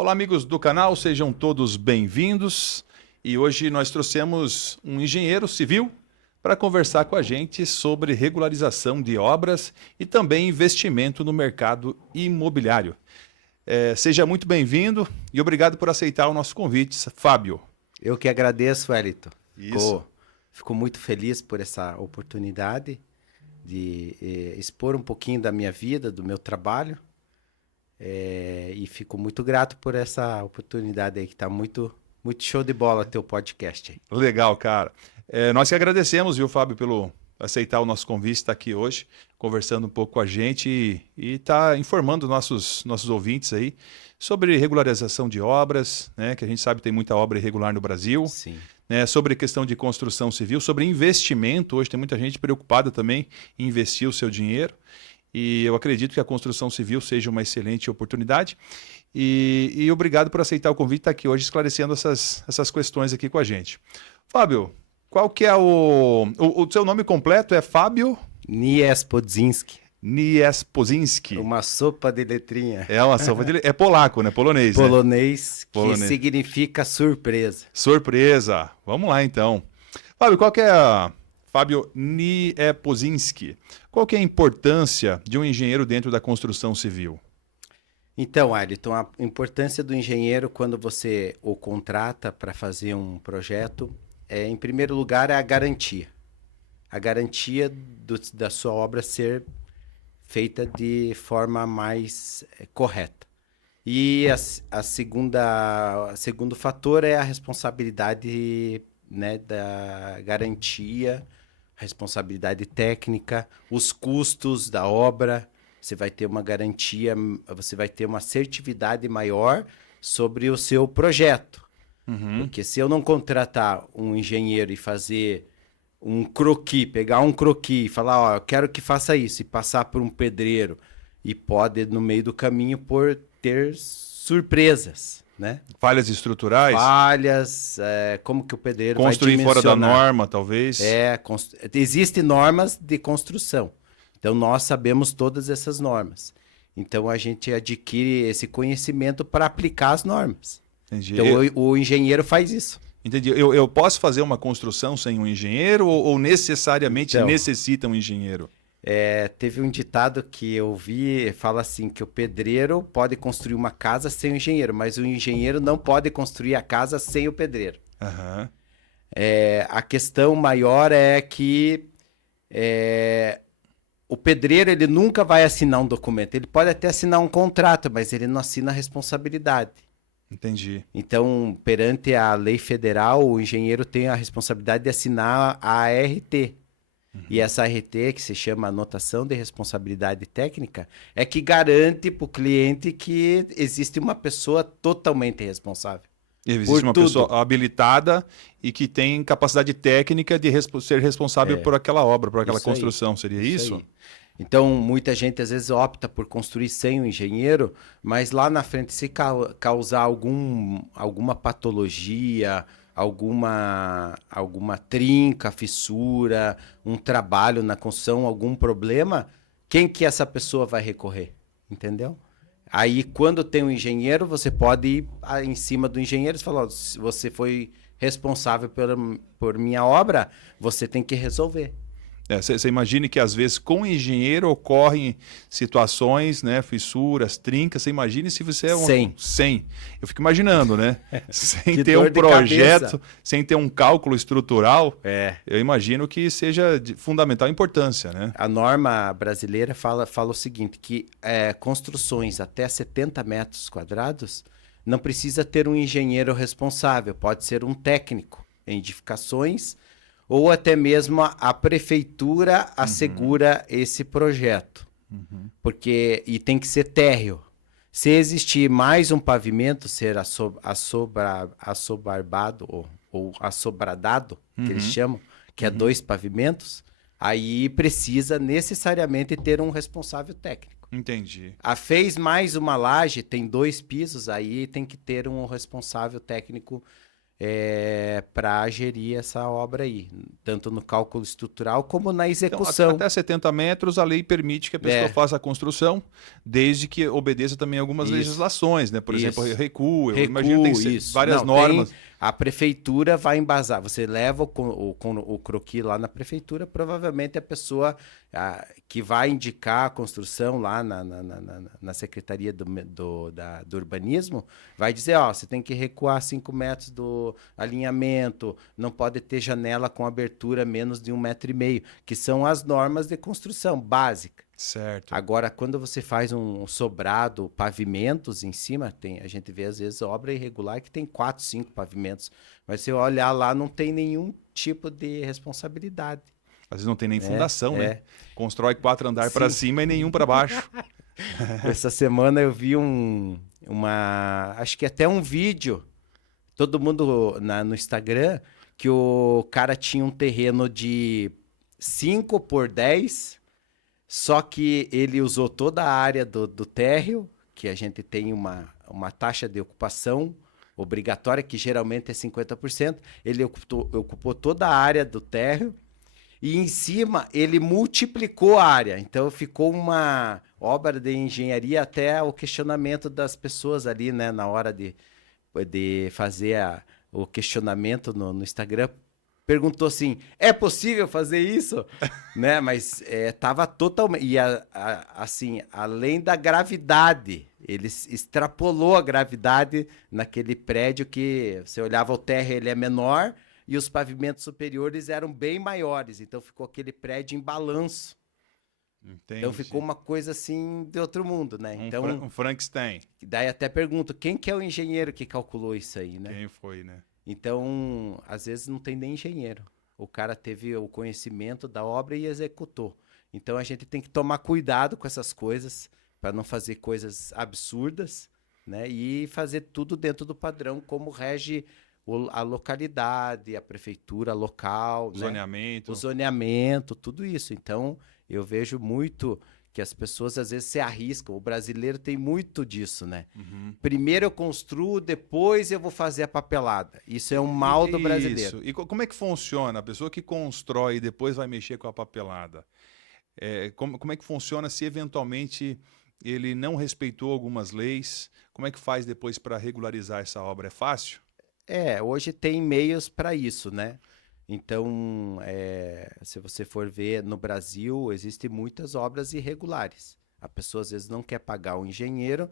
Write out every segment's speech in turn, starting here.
Olá, amigos do canal, sejam todos bem-vindos. E hoje nós trouxemos um engenheiro civil para conversar com a gente sobre regularização de obras e também investimento no mercado imobiliário. Seja muito bem-vindo e obrigado por aceitar o nosso convite, Fábio. Eu que agradeço, Wellington. Isso. Fico muito feliz por essa oportunidade de expor um pouquinho da minha vida, do meu trabalho. E fico muito grato por essa oportunidade aí, que está muito show de bola teu podcast aí. Legal, cara. Nós que agradecemos, viu, Fábio, pelo aceitar o nosso convite, estar aqui hoje, conversando um pouco com a gente e tá informando nossos ouvintes aí sobre regularização de obras, né, que a gente sabe que tem muita obra irregular no Brasil. Sim. Né, sobre questão de construção civil, sobre investimento. Hoje tem muita gente preocupada também em investir o seu dinheiro. E eu acredito que a construção civil seja uma excelente oportunidade. E obrigado por aceitar o convite e estar aqui hoje esclarecendo essas questões aqui com a gente. Fábio, qual que é o seu nome completo? É Fábio Niespodzinski. Niespodzinski. Uma sopa de letrinha. É uma sopa de é polaco, né? Polonês, né? Polonês, que significa surpresa. Surpresa. Vamos lá, então. Fábio, qual que é Fábio Niespodzinski. Qual que é a importância de um engenheiro dentro da construção civil? Então, Ayrton, a importância do engenheiro quando você o contrata para fazer um projeto, em primeiro lugar, é a garantia. A garantia da sua obra ser feita de forma mais correta. E segundo fator é a responsabilidade, né, da garantia, responsabilidade técnica, os custos da obra. Você vai ter uma garantia, você vai ter uma assertividade maior sobre o seu projeto. Uhum. Porque se eu não contratar um engenheiro e fazer um croquis, pegar um croquis e falar, ó, eu quero que faça isso, e passar por um pedreiro, e pode, no meio do caminho, ter surpresas, né? Falhas estruturais? Falhas, como que o pedreiro construir vai fora da norma, talvez? Existem normas de construção. Então, nós sabemos todas essas normas. Então, a gente adquire esse conhecimento para aplicar as normas. Entendi. Então, o engenheiro faz isso. Entendi. Eu posso fazer uma construção sem um engenheiro ou necessariamente necessita um engenheiro? Teve um ditado que eu vi, fala assim, que o pedreiro pode construir uma casa sem o engenheiro, mas o engenheiro não pode construir a casa sem o pedreiro. Uhum. A questão maior é que o pedreiro ele nunca vai assinar um documento. Ele pode até assinar um contrato, mas ele não assina a responsabilidade. Entendi. Então, perante a lei federal, o engenheiro tem a responsabilidade de assinar a ART. Uhum. E essa ART, que se chama Anotação de Responsabilidade Técnica, é que garante para o cliente que existe uma pessoa totalmente responsável. Existe uma pessoa habilitada e que tem capacidade técnica de ser responsável por aquela obra, por aquela construção. Seria isso? Então, muita gente às vezes opta por construir sem o engenheiro, mas lá na frente, se causar alguma patologia, alguma trinca, fissura, um trabalho na construção, algum problema, quem que essa pessoa vai recorrer? Entendeu? Aí, quando tem um engenheiro, você pode ir em cima do engenheiro e falar, se você foi responsável por minha obra, você tem que resolver. Você imagine que, às vezes, com o engenheiro ocorrem situações, né, fissuras, trincas. Você imagine se você é um... 100. Eu fico imaginando, né? Sem ter um projeto, sem ter um cálculo estrutural, eu imagino que seja de fundamental importância, né? A norma brasileira fala o seguinte, que construções até 70 metros quadrados não precisa ter um engenheiro responsável, pode ser um técnico em edificações, ou até mesmo a prefeitura assegura esse projeto. Uhum. E tem que ser térreo. Se existir mais um pavimento, ser assobarbado ou assobradado, que eles chamam, que é 2 pavimentos, aí precisa necessariamente ter um responsável técnico. Entendi. Fez mais uma laje, tem 2 pisos, aí tem que ter um responsável técnico para gerir essa obra aí, tanto no cálculo estrutural como na Então, execução. até 70 metros, a lei permite que a pessoa faça a construção, desde que obedeça também algumas Isso. legislações, né? Por exemplo, Isso. recuo, eu imagino que tem que ser várias Não, normas. a prefeitura vai embasar. Você leva o croquis lá na prefeitura, provavelmente a pessoa que vai indicar a construção lá na Secretaria do Urbanismo vai dizer, ó, você tem que recuar 5 metros do alinhamento, não pode ter janela com abertura menos de 1,5 metro, que são as normas de construção básicas. Certo. Agora, quando você faz um sobrado, pavimentos em cima, a gente vê às vezes obra irregular que tem 4, 5 pavimentos. Mas se eu olhar lá, não tem nenhum tipo de responsabilidade. Às vezes não tem nem fundação, né? Constrói 4 andares para cima e nenhum para baixo. Essa semana eu vi acho que até um vídeo, todo mundo no Instagram, que o cara tinha um terreno de 5 por 10. Só que ele usou toda a área do térreo, que a gente tem uma taxa de ocupação obrigatória, que geralmente é 50%. Ele ocupou toda a área do térreo e em cima ele multiplicou a área. Então ficou uma obra de engenharia, até o questionamento das pessoas ali, né, na hora de fazer o questionamento no Instagram. Perguntou assim, é possível fazer isso? Né? Mas estava totalmente... E assim, além da gravidade, ele extrapolou a gravidade naquele prédio que você olhava o térreo, ele é menor, e os pavimentos superiores eram bem maiores. Então ficou aquele prédio em balanço. Entendi. Então ficou uma coisa assim de outro mundo, né? Então, um Frankenstein. Daí até pergunto, quem que é o engenheiro que calculou isso aí, né? Quem foi, né? Então, às vezes não tem nem engenheiro. O cara teve o conhecimento da obra e executou. Então, a gente tem que tomar cuidado com essas coisas para não fazer coisas absurdas, né? E fazer tudo dentro do padrão, como rege a localidade, a prefeitura local, Zoneamento. O zoneamento, tudo isso. Então, eu vejo muito que as pessoas às vezes se arriscam. O brasileiro tem muito disso, né? Uhum. Primeiro eu construo, depois eu vou fazer a papelada. Isso é um mal do brasileiro. Isso. E como é que funciona? A pessoa que constrói e depois vai mexer com a papelada. Como é que funciona se eventualmente ele não respeitou algumas leis? Como é que faz depois para regularizar essa obra? É fácil? Hoje tem meios para isso, né? Então, se você for ver no Brasil, existem muitas obras irregulares. A pessoa às vezes não quer pagar o engenheiro,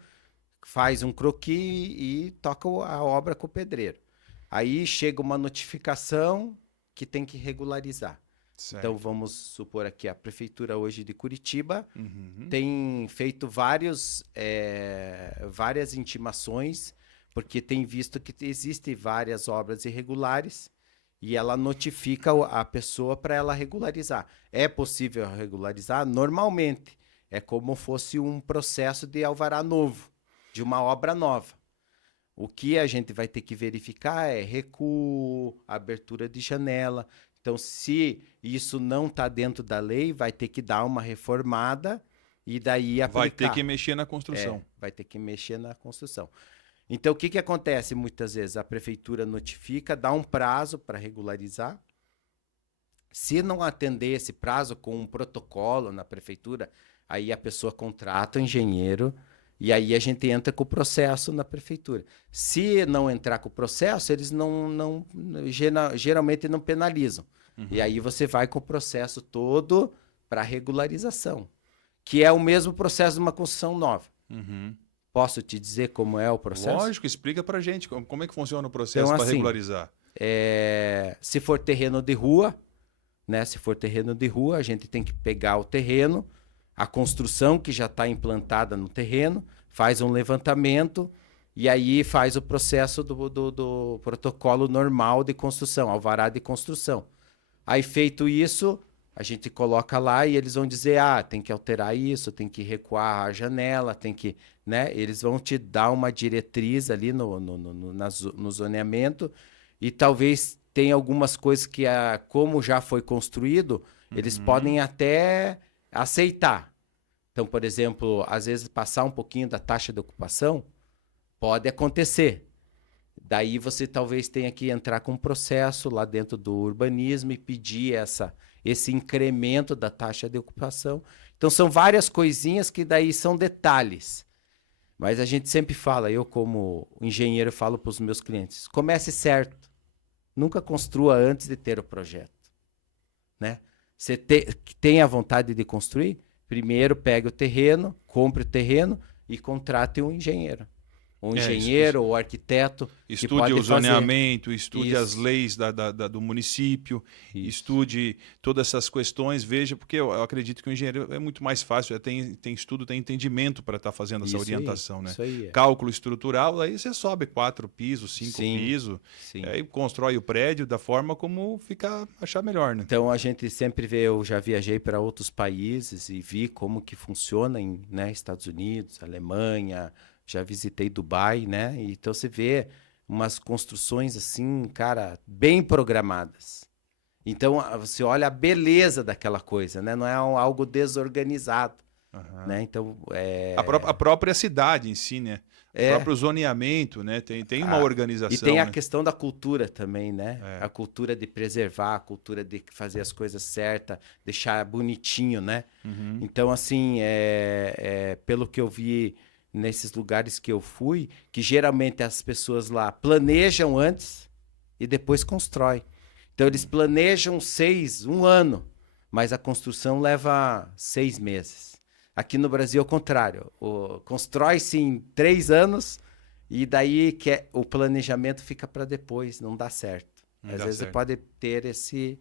faz um croquis e toca a obra com o pedreiro. Aí chega uma notificação que tem que regularizar. Certo. Então, vamos supor aqui, a Prefeitura hoje de Curitiba tem feito várias intimações, porque tem visto que existem várias obras irregulares, e ela notifica a pessoa para ela regularizar. É possível regularizar? Normalmente. É como fosse um processo de alvará novo, de uma obra nova. O que a gente vai ter que verificar é recuo, abertura de janela. Então, se isso não está dentro da lei, vai ter que dar uma reformada e daí aplicar. Vai ter que mexer na construção. Vai ter que mexer na construção. Então, o que acontece muitas vezes? A prefeitura notifica, dá um prazo para regularizar. Se não atender esse prazo com um protocolo na prefeitura, aí a pessoa contrata o engenheiro e aí a gente entra com o processo na prefeitura. Se não entrar com o processo, eles geralmente não penalizam. E aí você vai com o processo todo para regularização, que é o mesmo processo de uma construção nova. Posso te dizer como é o processo? Lógico, explica pra gente como é que funciona o processo Então, para assim, regularizar. Se for terreno de rua, né? Se for terreno de rua, a gente tem que pegar o terreno, a construção que já está implantada no terreno, faz um levantamento e aí faz o processo do protocolo normal de construção, alvará de construção. Aí feito isso, a gente coloca lá e eles vão dizer, tem que alterar isso, tem que recuar a janela, tem que, né? Eles vão te dar uma diretriz ali no zoneamento e talvez tenha algumas coisas que, como já foi construído, eles podem até aceitar. Então, por exemplo, às vezes passar um pouquinho da taxa de ocupação pode acontecer. Daí você talvez tenha que entrar com um processo lá dentro do urbanismo e pedir esse incremento da taxa de ocupação. Então são várias coisinhas que daí são detalhes. Mas a gente sempre fala, eu como engenheiro falo para os meus clientes, comece certo. Nunca construa antes de ter o projeto. Né? Você tem a vontade de construir? Primeiro pegue o terreno, compre o terreno e contrate um engenheiro. Um engenheiro ou arquiteto. Estude o zoneamento, estude isso. as leis do município, estude todas essas questões, veja, porque eu acredito que o engenheiro é muito mais fácil, tem estudo, tem entendimento para estar fazendo essa orientação. Né? Isso aí. Cálculo estrutural, aí você sobe 4 pisos, 5 pisos, aí constrói o prédio da forma como achar melhor. Né? Então a gente sempre vê, eu já viajei para outros países e vi como que funciona em Estados Unidos, Alemanha, já visitei Dubai, né? Então você vê umas construções assim, cara, bem programadas. Então você olha a beleza daquela coisa, né? Não é algo desorganizado, né? Então a própria cidade em si, né? O próprio zoneamento, né? Tem uma organização. E tem a né? questão da cultura também, né? A cultura de preservar, a cultura de fazer as coisas certas, deixar bonitinho, né? Então assim, pelo que eu vi nesses lugares que eu fui, que geralmente as pessoas lá planejam antes e depois constroem. Então eles planejam um ano, mas a construção leva 6 meses. Aqui no Brasil é o contrário. Constrói-se em 3 anos e daí o planejamento fica para depois, não dá certo. Às vezes você pode ter esse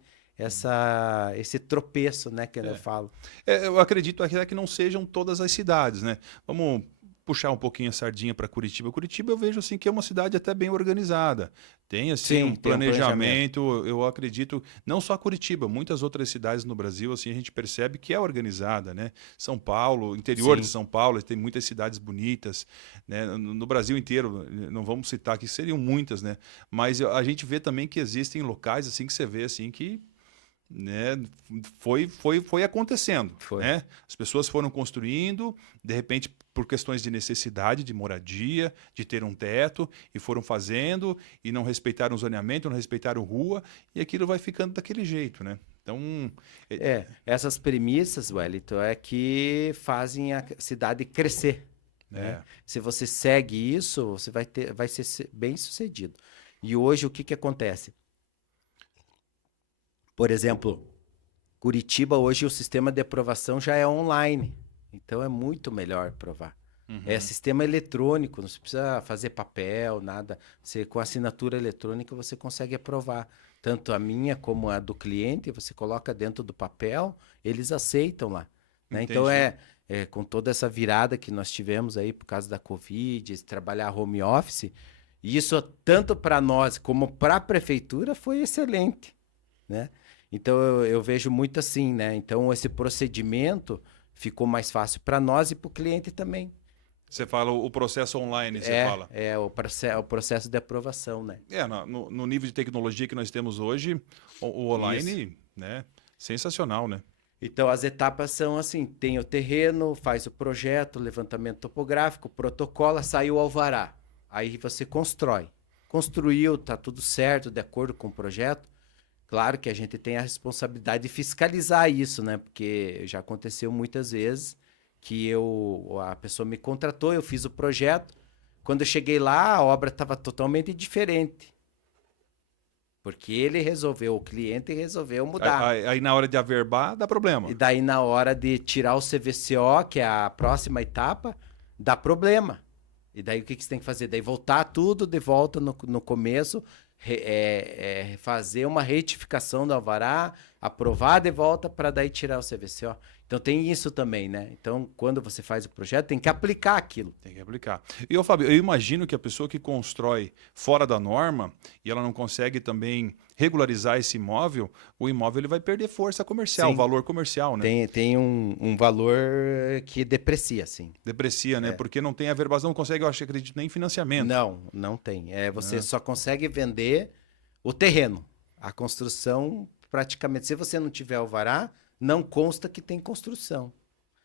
tropeço, né, que eu falo. Eu acredito até que não sejam todas as cidades, né? Vamos puxar um pouquinho a sardinha para Curitiba. Curitiba eu vejo assim que é uma cidade até bem organizada. Tem assim um planejamento, eu acredito, não só Curitiba, muitas outras cidades no Brasil assim a gente percebe que é organizada, né? São Paulo, interior de São Paulo, tem muitas cidades bonitas, né? No Brasil inteiro, não vamos citar aqui, seriam muitas, né? Mas a gente vê também que existem locais assim que você vê assim que né, foi acontecendo. Né? As pessoas foram construindo, de repente, por questões de necessidade, de moradia, de ter um teto, e foram fazendo, e não respeitaram o zoneamento, não respeitaram rua, e aquilo vai ficando daquele jeito. Né? Então, essas premissas, Wellington, é que fazem a cidade crescer. Né? Se você segue isso, você vai ser bem sucedido. E hoje, o que acontece? Por exemplo, Curitiba, hoje o sistema de aprovação já é online. Então é muito melhor aprovar. É sistema eletrônico, não precisa fazer papel, nada. Com assinatura eletrônica você consegue aprovar. Tanto a minha como a do cliente, você coloca dentro do papel, eles aceitam lá. Né? Então com toda essa virada que nós tivemos aí por causa da Covid, trabalhar home office, isso tanto para nós como para a prefeitura foi excelente. Né? Então eu vejo muito assim, né? Então esse procedimento ficou mais fácil para nós e para o cliente também. Você fala o processo online, você fala? O processo de aprovação, né? No nível de tecnologia que nós temos hoje, o online, né? Sensacional, né? Então as etapas são assim, tem o terreno, faz o projeto, levantamento topográfico, protocola, saiu o alvará. Aí você constrói. Construiu, tá tudo certo, de acordo com o projeto. Claro que a gente tem a responsabilidade de fiscalizar isso, né? Porque já aconteceu muitas vezes que a pessoa me contratou, eu fiz o projeto. Quando eu cheguei lá, a obra estava totalmente diferente. Porque o cliente resolveu mudar. Aí na hora de averbar, dá problema. E daí na hora de tirar o CVCO, que é a próxima etapa, dá problema. E daí o que você tem que fazer? Daí voltar tudo de volta no começo, fazer uma retificação do alvará, aprovar de volta para daí tirar o CVCO. Então tem isso também, né? Então quando você faz o projeto, tem que aplicar aquilo. Tem que aplicar. E, Fábio, eu imagino que a pessoa que constrói fora da norma e ela não consegue também regularizar esse imóvel, o imóvel ele vai perder força comercial, valor comercial, né? Tem um valor que deprecia, sim. Deprecia, né? Porque não tem averbação, não consegue, acredito, nem financiamento. Não tem. Você só consegue vender o terreno. A construção, praticamente, se você não tiver alvará, não consta que tem construção.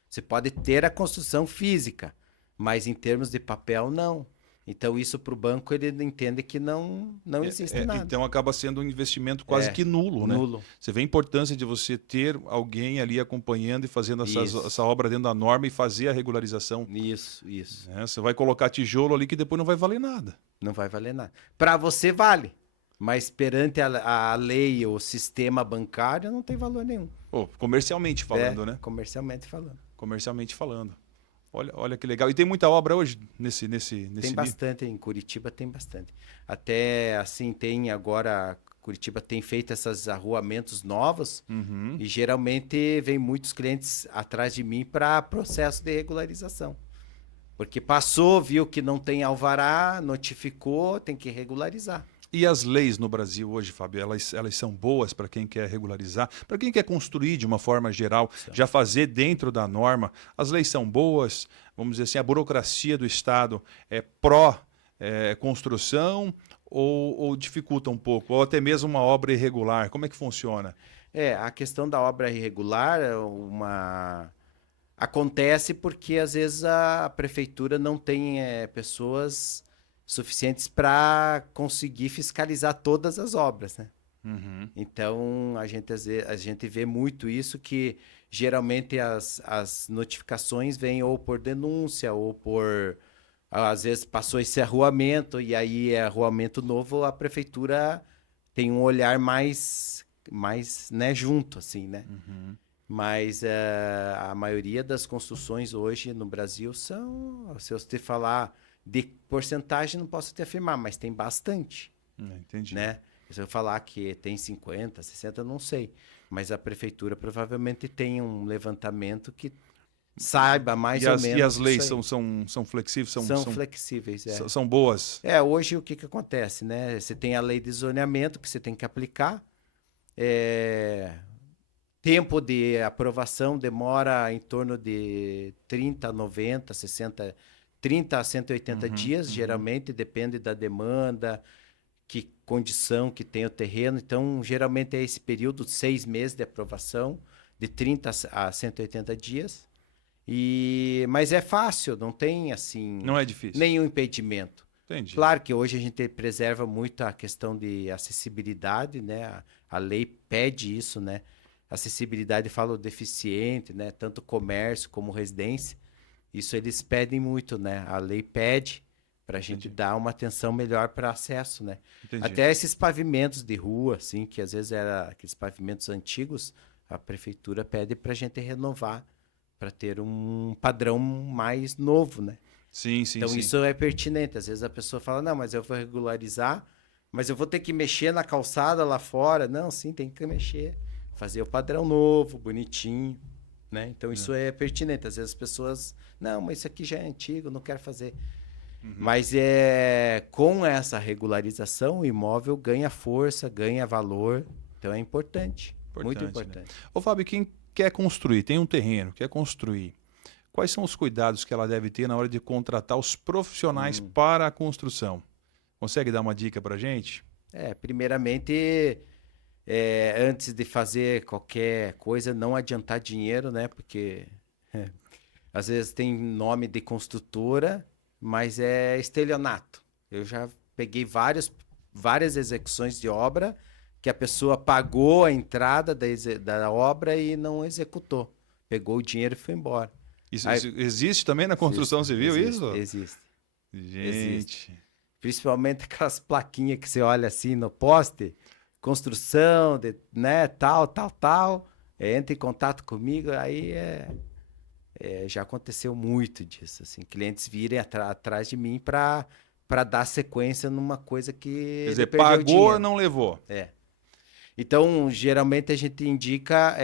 Você pode ter a construção física, mas em termos de papel, não. Então, isso para o banco, ele entende que não existe nada. Então acaba sendo um investimento quase que nulo, né? Nulo. Você vê a importância de você ter alguém ali acompanhando e fazendo essa obra dentro da norma e fazer a regularização. Isso. Né? Você vai colocar tijolo ali que depois não vai valer nada. Não vai valer nada. Para você vale, mas perante a lei ou o sistema bancário não tem valor nenhum. Pô, comercialmente falando, né? Comercialmente falando. Comercialmente falando. Olha que legal. E tem muita obra hoje nesse Tem nível? bastante, em Curitiba tem bastante. Até assim, tem agora, Curitiba tem feito esses arruamentos novos e geralmente vem muitos clientes atrás de mim para processo de regularização. Porque passou, viu que não tem alvará, notificou, tem que regularizar. E as leis no Brasil hoje, Fábio, elas são boas para quem quer regularizar, para quem quer construir de uma forma geral, já fazer dentro da norma. As leis são boas, vamos dizer assim, a burocracia do Estado é pró-construção ou dificulta um pouco, ou até mesmo uma obra irregular. Como é que funciona? A questão da obra irregular acontece porque às vezes a prefeitura não tem pessoas suficientes para conseguir fiscalizar todas as obras, né? Então a gente vê muito isso, que geralmente as notificações vêm ou por denúncia ou por às vezes passou esse arruamento e aí é arruamento novo, a prefeitura tem um olhar mais né, junto assim, né? Mas a maioria das construções hoje no Brasil são, se eu te falar de porcentagem, não posso te afirmar, mas tem bastante. Entendi. Né? Se eu falar que tem 50, 60, não sei. Mas a prefeitura provavelmente tem um levantamento que saiba mais ou menos. E as leis são flexíveis? São flexíveis, São boas? Hoje o que acontece, né? Você tem a lei de zoneamento que você tem que aplicar. Tempo de aprovação demora em torno de 30, 90, 60, 30 a 180 dias, geralmente, depende da demanda, que condição que tem o terreno. Então, geralmente é esse período, 6 meses de aprovação, de 30 a 180 dias. Mas é fácil, não tem assim... Não é difícil. Nenhum impedimento. Entendi. Claro que hoje a gente preserva muito a questão de acessibilidade, né? A lei pede isso, né? Acessibilidade, fala o deficiente, né? Tanto comércio como residência. Isso eles pedem muito, né? A lei pede para a gente dar uma atenção melhor para acesso, né? Entendi. Até esses pavimentos de rua, assim, que às vezes eram aqueles pavimentos antigos, a prefeitura pede para a gente renovar, para ter um padrão mais novo, né? Sim. Então isso é pertinente. Às vezes a pessoa fala, não, mas eu vou regularizar, mas eu vou ter que mexer na calçada lá fora. Não, sim, tem que mexer. Fazer o padrão novo, bonitinho. Né? Então isso é pertinente. Às vezes as pessoas, não, mas isso aqui já é antigo, não quero fazer. Mas com essa regularização, o imóvel ganha força, ganha valor. Então é importante. Muito importante. Né? Ô, Fábio, quem quer construir, tem um terreno, quer construir, quais são os cuidados que ela deve ter na hora de contratar os profissionais para a construção? Consegue dar uma dica para a gente? Primeiramente... antes de fazer qualquer coisa, não adiantar dinheiro, né? Porque às vezes tem nome de construtora, mas é estelionato. Eu já peguei várias execuções de obra que a pessoa pagou a entrada da obra e não executou. Pegou o dinheiro e foi embora. Isso existe também na construção civil, isso? Existe. Gente. Existe. Principalmente aquelas plaquinhas que você olha assim no poste, construção, né, tal. Entra em contato comigo, aí já aconteceu muito disso, assim, clientes virem atrás de mim para dar sequência numa coisa que... Quer dizer, pagou, não levou. Então, geralmente a gente indica,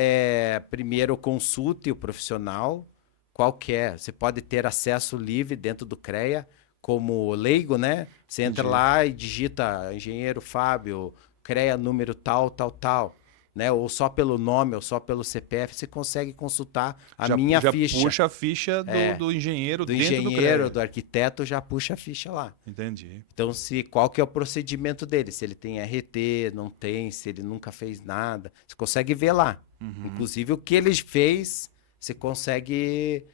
primeiro consulte o profissional, qual que é. Você pode ter acesso livre dentro do CREA, como leigo, né? Você entra lá e digita engenheiro Fábio, CREA número tal, né? Ou só pelo nome, ou só pelo CPF, você consegue consultar minha ficha. Já puxa a ficha do engenheiro do dentro engenheiro, do CREA. do arquiteto, já puxa a ficha lá. Entendi. Então, qual que é o procedimento dele? Se ele tem RT, não tem, se ele nunca fez nada. Você consegue ver lá. Inclusive, o que ele fez, você consegue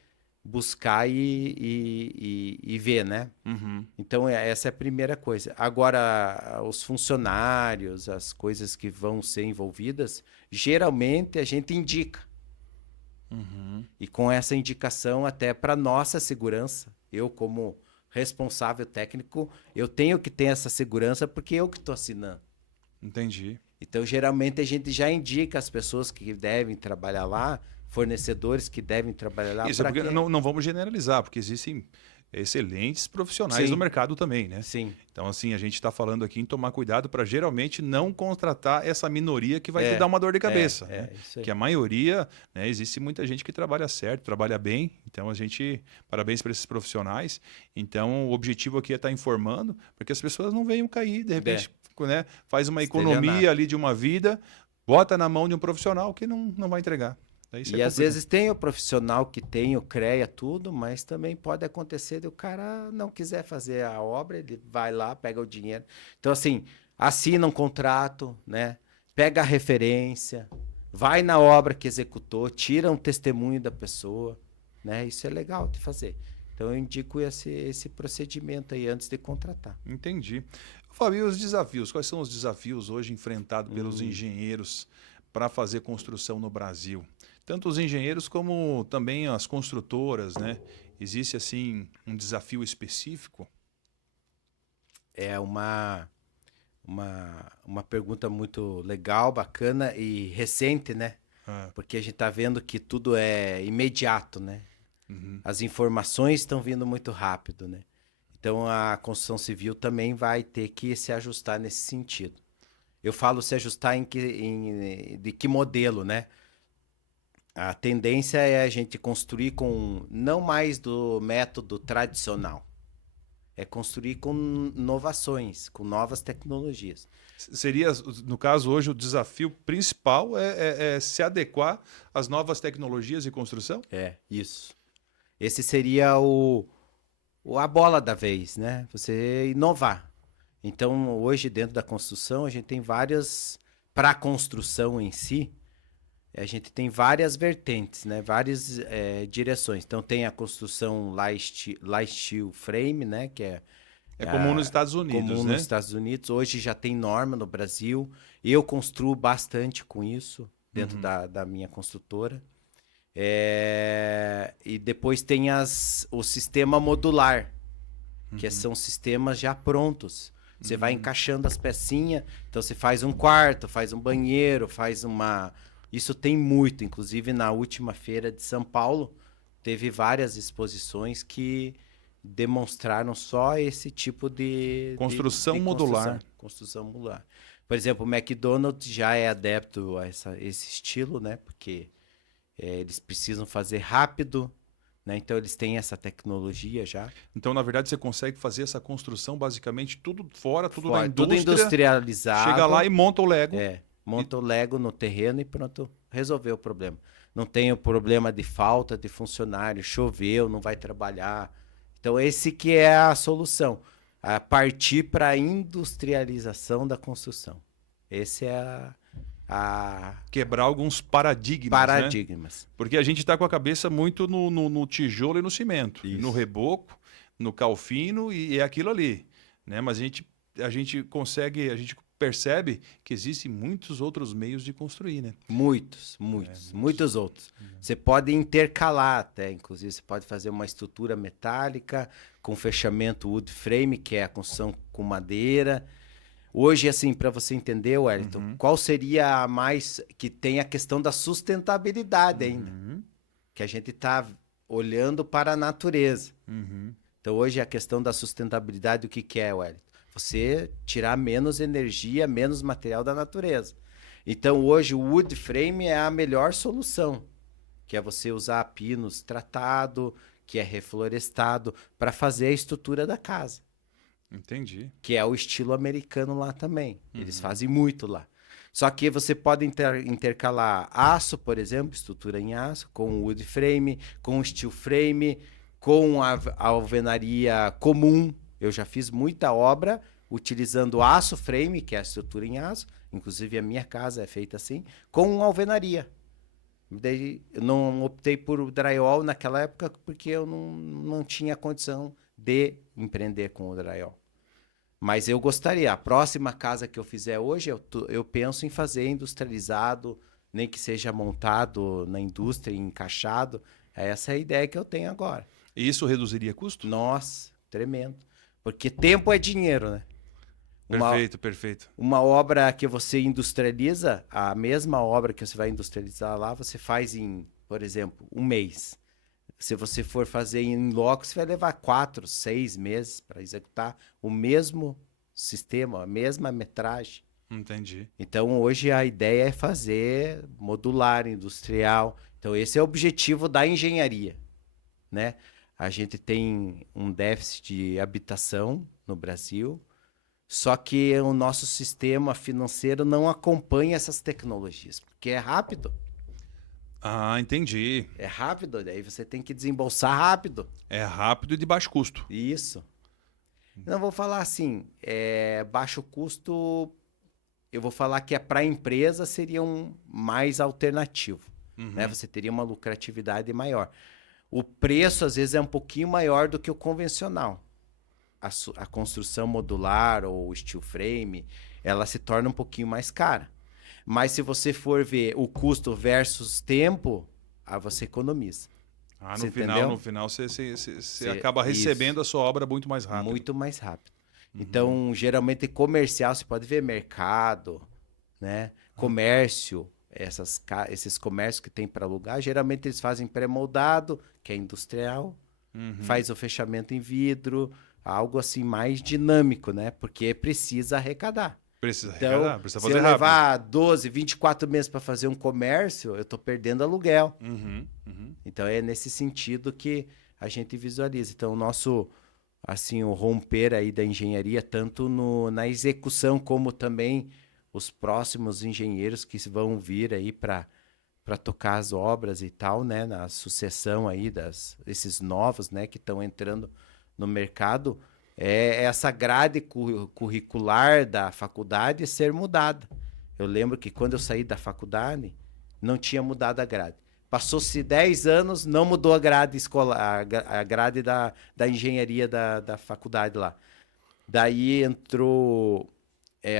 buscar e ver, né? Uhum. Então, essa é a primeira coisa. Agora, os funcionários, as coisas que vão ser envolvidas, geralmente a gente indica. Uhum. E com essa indicação, até para nossa segurança, eu como responsável técnico, eu tenho que ter essa segurança porque eu que estou assinando. Entendi. Então, geralmente, a gente já indica as pessoas que devem trabalhar lá, fornecedores que devem trabalhar lá. Isso é porque quê? não vamos generalizar, porque existem excelentes profissionais no Sim, mercado também, né? sim. Então, assim, a gente está falando aqui em tomar cuidado para geralmente não contratar essa minoria que vai te dar uma dor de cabeça, né? Isso aí. Que a maioria, né, existe muita gente que trabalha certo, trabalha bem. Então, a gente, parabéns para esses profissionais. Então, o objetivo aqui é estar informando para que as pessoas não venham cair, de repente, né, faz uma economia ali de uma vida, bota na mão de um profissional que não vai entregar. E às vezes tem o profissional que tem o CREA, tudo, mas também pode acontecer de o cara não quiser fazer a obra, ele vai lá, pega o dinheiro. Então, assim, assina um contrato, né? Pega a referência, vai na obra que executou, tira um testemunho da pessoa, né? Isso é legal de fazer. Então, eu indico esse procedimento aí antes de contratar. Entendi. Fábio, e os desafios? Quais são os desafios hoje enfrentados pelos engenheiros para fazer construção no Brasil? Tanto os engenheiros como também as construtoras, né? Existe, assim, um desafio específico? É uma pergunta muito legal, bacana e recente, né? Ah, Porque a gente está vendo que tudo é imediato, né? uhum. As informações estão vindo muito rápido, né? Então a construção civil também vai ter que se ajustar nesse sentido. Eu falo se ajustar de que modelo, né? A tendência é a gente construir com não mais do método tradicional. É construir com inovações, com novas tecnologias. Seria, no caso, hoje o desafio principal é se adequar às novas tecnologias de construção? É, isso. Esse seria a bola da vez, né? Você inovar. Então, hoje, dentro da construção, a gente tem várias. Para a construção em si, a gente tem várias vertentes, né? Várias direções. Então, tem a construção light steel frame, né? Que É comum nos Estados Unidos, comum né? nos Estados Unidos. Hoje já tem norma no Brasil. Eu construo bastante com isso dentro da minha construtora. E depois tem o sistema modular, que são sistemas já prontos. Você vai encaixando as pecinhas, então você faz um quarto, faz um banheiro, faz uma... Isso tem muito, inclusive na última feira de São Paulo, teve várias exposições que demonstraram só esse tipo de Construção modular. Construção modular. Por exemplo, o McDonald's já é adepto a esse estilo, né? Porque eles precisam fazer rápido, né? Então eles têm essa tecnologia já. Então, na verdade, você consegue fazer essa construção basicamente tudo fora, tudo da Tudo indústria. industrializado. Chega lá e monta o Lego. Monta o Lego no terreno e pronto, resolveu o problema. Não tem o problema de falta de funcionário, choveu, não vai trabalhar. Então esse que é a solução, a partir para a industrialização da construção. Esse é Quebrar alguns paradigmas, né? Porque a gente está com a cabeça muito no tijolo e no cimento, Isso. no reboco, no calfino e é aquilo ali, né? Mas a gente percebe que existem muitos outros meios de construir, né? Muitos outros. Você pode intercalar até, inclusive você pode fazer uma estrutura metálica com fechamento wood frame, que é a construção com madeira. Hoje, assim, para você entender, Wellington, qual seria a mais... Que tem a questão da sustentabilidade ainda. Que a gente está olhando para a natureza. Então, hoje, a questão da sustentabilidade, o que é, Wellington? Você tirar menos energia, menos material da natureza. Então, hoje, o wood frame é a melhor solução. Que é você usar pinos tratado, que é reflorestado, para fazer a estrutura da casa. Entendi. Que é o estilo americano lá também. Eles fazem muito lá. Só que você pode intercalar aço, por exemplo, estrutura em aço, com wood frame, com steel frame, com a alvenaria comum. Eu já fiz muita obra utilizando aço frame, que é a estrutura em aço. Inclusive a minha casa é feita assim, com alvenaria. Daí eu não optei por drywall naquela época porque eu não tinha condição de empreender com o drywall. Mas eu gostaria. A próxima casa que eu fizer hoje, eu penso em fazer industrializado, nem que seja montado na indústria, encaixado. Essa é a ideia que eu tenho agora. E isso reduziria custo? Nossa, tremendo. Porque tempo é dinheiro, né? Perfeito, perfeito. Uma obra que você industrializa, a mesma obra que você vai industrializar lá, você faz em, por exemplo, um mês. Se você for fazer em loco, você vai levar 4, 6 meses para executar o mesmo sistema, a mesma metragem. Entendi. Então, hoje a ideia é fazer modular, industrial. Então, esse é o objetivo da engenharia, né? A gente tem um déficit de habitação no Brasil, só que o nosso sistema financeiro não acompanha essas tecnologias, porque é rápido. Ah, entendi. É rápido, daí você tem que desembolsar rápido. É rápido e de baixo custo. Isso. Não vou falar assim, baixo custo, eu vou falar que para a empresa seria mais alternativo, né? Você teria uma lucratividade maior. O preço, às vezes, é um pouquinho maior do que o convencional. A construção modular ou steel frame, ela se torna um pouquinho mais cara. Mas se você for ver o custo versus tempo, aí você economiza. Ah, Você no entendeu? final você acaba recebendo a sua obra muito mais rápido. Muito mais rápido. Então, geralmente comercial, você pode ver mercado, né? Comércio, esses comércios que tem para alugar, geralmente eles fazem pré-moldado, que é industrial, faz o fechamento em vidro, algo assim mais dinâmico, né? Porque precisa arrecadar. Precisa Então, arrecadar, precisa se fazer eu rápido. levar 12, 24 meses para fazer um comércio, eu estou perdendo aluguel. Então, é nesse sentido que a gente visualiza. Então, o nosso, assim, o romper aí da engenharia, tanto na execução, como também os próximos engenheiros que vão vir aí para tocar as obras e tal, né? Na sucessão aí esses novos, né? Que estão entrando no mercado, essa grade curricular da faculdade ser mudada. Eu lembro que quando eu saí da faculdade, não tinha mudado a grade. Passou-se 10 anos, não mudou a grade escolar, a grade da engenharia da faculdade lá. Daí entrou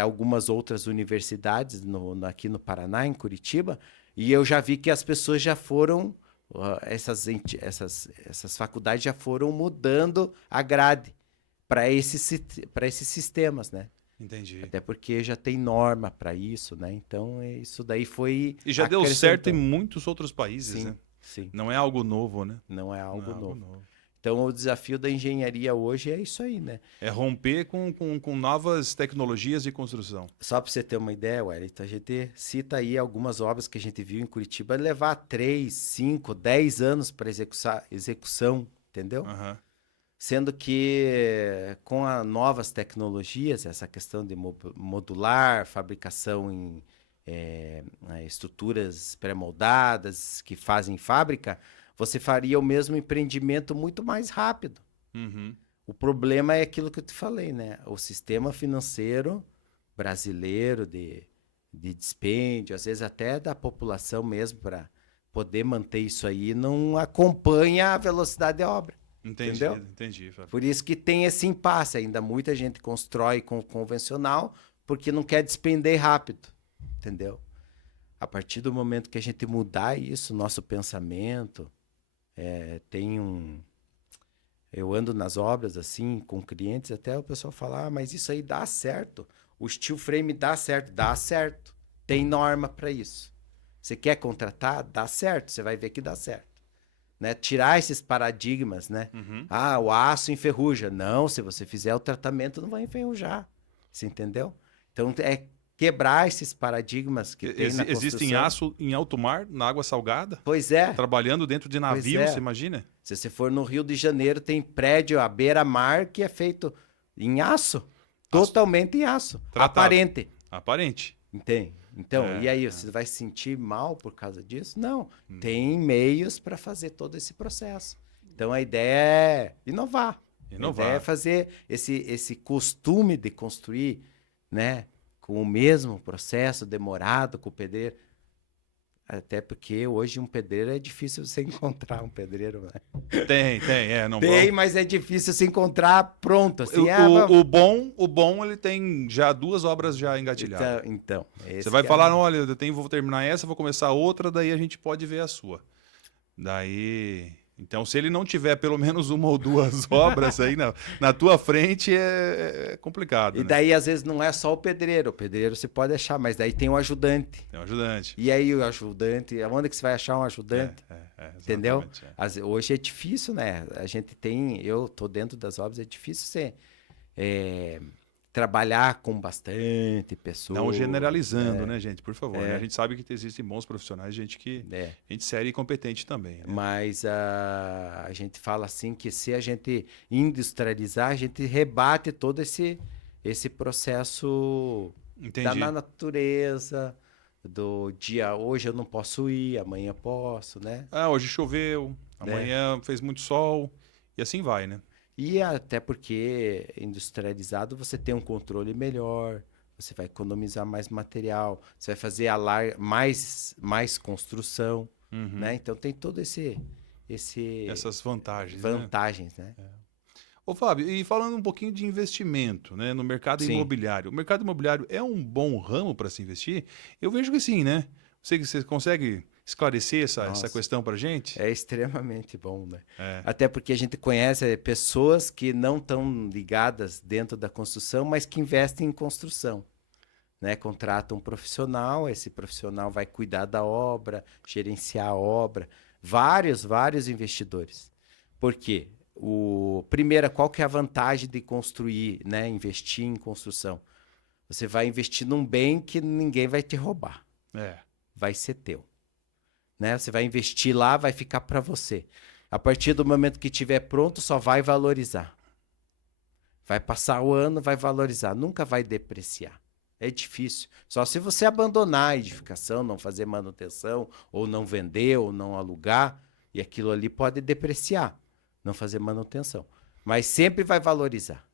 algumas outras universidades aqui no Paraná, em Curitiba, e eu já vi que as pessoas já foram, essas faculdades já foram mudando a grade para esses sistemas, né? Entendi. Até porque já tem norma para isso, né? Então, isso daí foi E já deu certo em acrescentando. muitos outros países, Sim, né? sim. Não é algo novo, né? Não é algo Não é algo novo. Então, o desafio da engenharia hoje é isso aí, né? É romper com novas tecnologias de construção. Só para você ter uma ideia, Wellington, a gente cita aí algumas obras que a gente viu em Curitiba levar 3, 5, 10 anos para execução, entendeu? Aham. Sendo que com as novas tecnologias, essa questão de modular, fabricação em estruturas pré-moldadas que fazem fábrica, você faria o mesmo empreendimento muito mais rápido. Uhum. O problema é aquilo que eu te falei, né? O sistema financeiro brasileiro de dispêndio, às vezes até da população mesmo, para poder manter isso aí, não acompanha a velocidade da obra. Entendi, Entendeu? entendi, Fábio. Por isso que tem esse impasse. Ainda muita gente constrói com convencional porque não quer despender rápido. Entendeu? A partir do momento que a gente mudar isso, nosso pensamento, eu ando nas obras assim, com clientes, até o pessoal fala, mas isso aí dá certo. O steel frame dá certo. Dá certo. Tem norma para isso. Você quer contratar? Dá certo. Você vai ver que dá certo. Né? Tirar esses paradigmas, né? Ah, o aço enferruja. Não, se você fizer o tratamento, não vai enferrujar. Você entendeu? Então, quebrar esses paradigmas que tem na construção. Existem aço em alto mar, na água salgada? Pois é. Trabalhando dentro de navio, Pois é. você imagina? Se você for no Rio de Janeiro, tem prédio à beira-mar que é feito em aço. Totalmente em aço. Tratado. Aparente. Aparente. Entende? Então, e aí, você vai se sentir mal por causa disso? Não. Tem meios para fazer todo esse processo. Então, a ideia é inovar. Inovar. A ideia é fazer esse costume de construir, né, com o mesmo processo demorado, com o pedreiro. Até porque hoje um pedreiro é difícil você encontrar um pedreiro, né? Não Tem, vão. mas é difícil se encontrar pronto, assim. O bom, ele tem já 2 obras já engatilhadas. Então, Você esse vai que falar, olha, vou terminar essa, vou começar outra, daí a gente pode ver a sua. Daí, então, se ele não tiver pelo menos 1 ou 2 obras aí na tua frente, é complicado, E né? daí, às vezes, não é só o pedreiro você pode achar, mas daí tem o ajudante. Tem um ajudante. E aí o ajudante, onde que você vai achar um ajudante? Entendeu? Exatamente. Hoje é difícil, né? Eu tô dentro das obras, é difícil você trabalhar com bastante pessoas. Não generalizando, né, gente? Por favor. Né? A gente sabe que existem bons profissionais, gente séria e competente também. Né? Mas a gente fala assim que se a gente industrializar, a gente rebate todo esse processo da natureza, do dia, hoje eu não posso ir, amanhã posso, né? Hoje choveu, amanhã fez muito sol, e assim vai, né? E até porque industrializado você tem um controle melhor, você vai economizar mais material, você vai fazer mais construção, né? Então tem todo essas vantagens. Né? Ô, Fábio, e falando um pouquinho de investimento, né, no mercado imobiliário. O mercado imobiliário é um bom ramo para se investir? Eu vejo que sim, né? Você consegue esclarecer essa questão para a gente? É extremamente bom, né? Até porque a gente conhece pessoas que não estão ligadas dentro da construção, mas que investem em construção. Né? Contrata um profissional, esse profissional vai cuidar da obra, gerenciar a obra. Vários investidores. Por quê? Primeiro, qual que é a vantagem de construir, né? Investir em construção? Você vai investir num bem que ninguém vai te roubar. Vai ser teu. Né? Você vai investir lá, vai ficar para você. A partir do momento que estiver pronto, só vai valorizar. Vai passar o ano, vai valorizar. Nunca vai depreciar. É difícil. Só se você abandonar a edificação, não fazer manutenção, ou não vender, ou não alugar, e aquilo ali pode depreciar, não fazer manutenção. Mas sempre vai valorizar.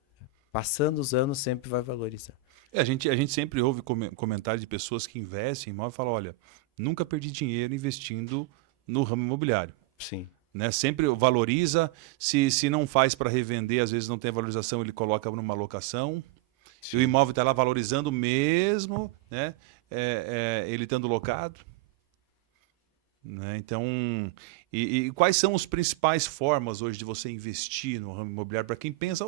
Passando os anos, sempre vai valorizar. A gente sempre ouve comentários de pessoas que investem em imóvel e falam, olha, nunca perdi dinheiro investindo no ramo imobiliário. Sim. Né? Sempre valoriza. Se não faz para revender, às vezes não tem valorização, ele coloca numa locação. Se o imóvel está lá valorizando mesmo, né? Ele estando locado. Né? Então, e quais são as principais formas hoje de você investir no ramo imobiliário? Para quem pensa,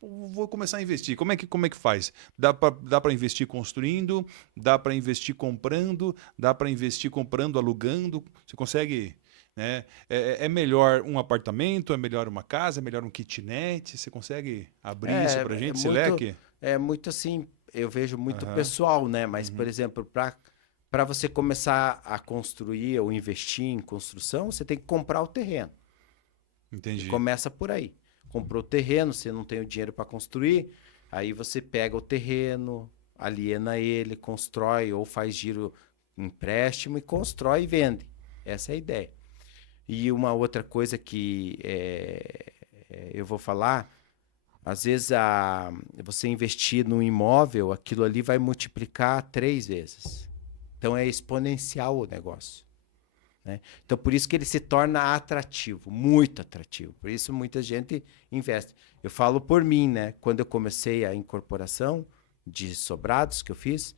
vou começar a investir. Como é que faz? Dá para investir construindo? Dá para investir comprando? Dá para investir comprando, alugando? Você consegue... Né? É melhor um apartamento? É melhor uma casa? É melhor um kitnet? Você consegue abrir isso para a gente, esse leque? É muito assim, eu vejo muito pessoal, né? Mas, por exemplo, para você começar a construir ou investir em construção, você tem que comprar o terreno. Entendi. Começa por aí. Comprou o terreno, você não tem o dinheiro para construir, aí você pega o terreno, aliena ele, constrói ou faz giro empréstimo e constrói e vende. Essa é a ideia. E uma outra coisa que eu vou falar, às vezes você investir num imóvel, aquilo ali vai multiplicar 3 vezes. Então é exponencial o negócio. Né? Então por isso que ele se torna atrativo, muito atrativo. Por isso muita gente investe. Eu falo por mim, né? Quando eu comecei a incorporação de sobrados que eu fiz,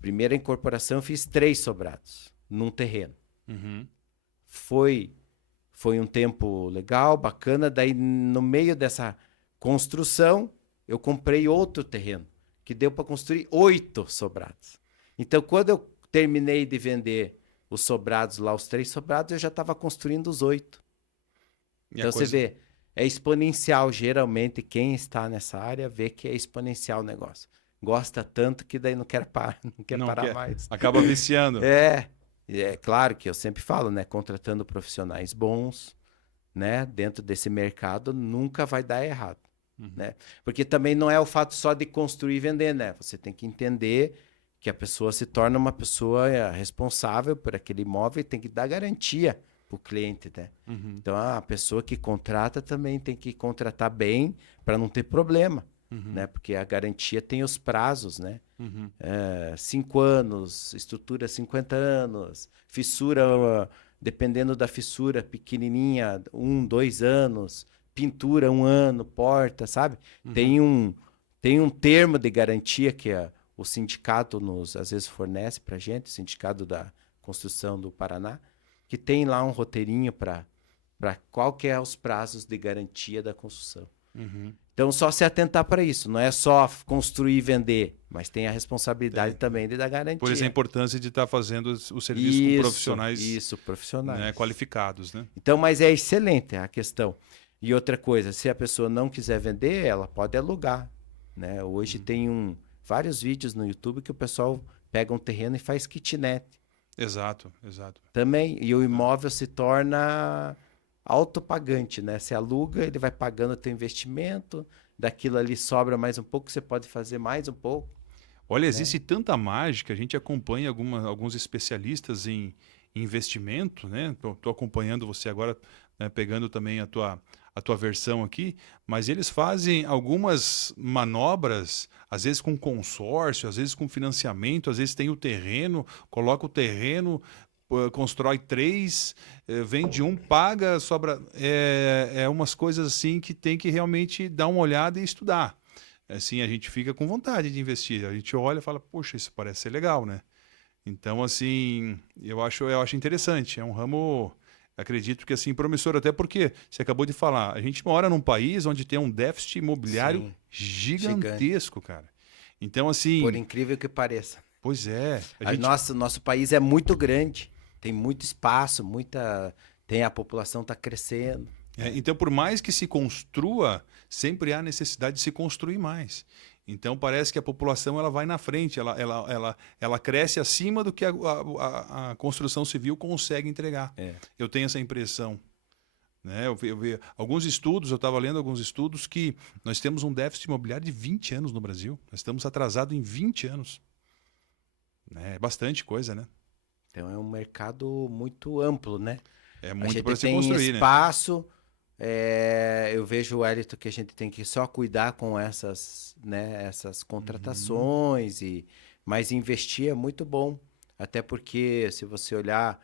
primeira incorporação eu fiz 3 sobrados num terreno. Foi um tempo legal, bacana. Daí, no meio dessa construção, eu comprei outro terreno, que deu para construir 8 sobrados. Então, quando eu terminei de vender os sobrados lá, os 3 sobrados, eu já estava construindo os 8. Então, você vê, é exponencial. Geralmente, quem está nessa área vê que é exponencial o negócio. Gosta tanto que daí não quer parar mais. Acaba viciando. É claro que eu sempre falo, né? Contratando profissionais bons, né? Dentro desse mercado nunca vai dar errado, né? Porque também não é o fato só de construir e vender, né? Você tem que entender que a pessoa se torna uma pessoa responsável por aquele imóvel e tem que dar garantia para o cliente, né? Então a pessoa que contrata também tem que contratar bem para não ter problema, né? Porque a garantia tem os prazos, né? Uhum. 5 anos, estrutura 50 anos, fissura, dependendo da fissura, pequenininha, 1, 2 anos, pintura 1 ano, porta, sabe? Tem um termo de garantia que o sindicato às vezes fornece para a gente, o Sindicato da Construção do Paraná, que tem lá um roteirinho para qual que é os prazos de garantia da construção. Uhum. Então, só se atentar para isso. Não é só construir e vender, mas tem a responsabilidade também de dar garantia. Por isso a importância de estar fazendo o serviço com profissionais profissionais. né, qualificados, né? Então, mas é excelente a questão. E outra coisa, se a pessoa não quiser vender, ela pode alugar, né? Hoje tem vários vídeos no YouTube que o pessoal pega um terreno e faz kitnet. Exato, exato. Também, e o imóvel se torna autopagante, né? Você aluga, ele vai pagando o teu investimento, daquilo ali sobra mais um pouco, você pode fazer mais um pouco. Olha, existe tanta mágica, a gente acompanha alguns especialistas em investimento, né? Tô acompanhando você agora, né, pegando também a tua versão aqui, mas eles fazem algumas manobras, às vezes com consórcio, às vezes com financiamento, às vezes tem o terreno, coloca o terreno, constrói 3, vende um, paga, sobra. É umas coisas assim que tem que realmente dar uma olhada e estudar. Assim, a gente fica com vontade de investir. A gente olha e fala, poxa, isso parece ser legal, né? Então, assim, eu acho interessante. É um ramo, acredito que assim, promissor, até porque você acabou de falar, a gente mora num país onde tem um déficit imobiliário Sim, gigantesco, cara. Então, assim. por incrível que pareça. Pois é. Nosso país é muito grande, tem muito espaço, a população está crescendo. Então, por mais que se construa, sempre há necessidade de se construir mais. Então, parece que a população ela vai na frente, ela cresce acima do que a construção civil consegue entregar. Eu tenho essa impressão. Né? Eu vi alguns estudos, eu estava lendo alguns estudos que nós temos um déficit imobiliário de 20 anos no Brasil. Nós estamos atrasados em 20 anos. É bastante coisa, né? Então, é um mercado muito amplo, né? É muito para se construir, tem espaço, eu vejo, Wellington, que a gente tem que só cuidar com essas contratações, mas investir é muito bom. Até porque, se você olhar,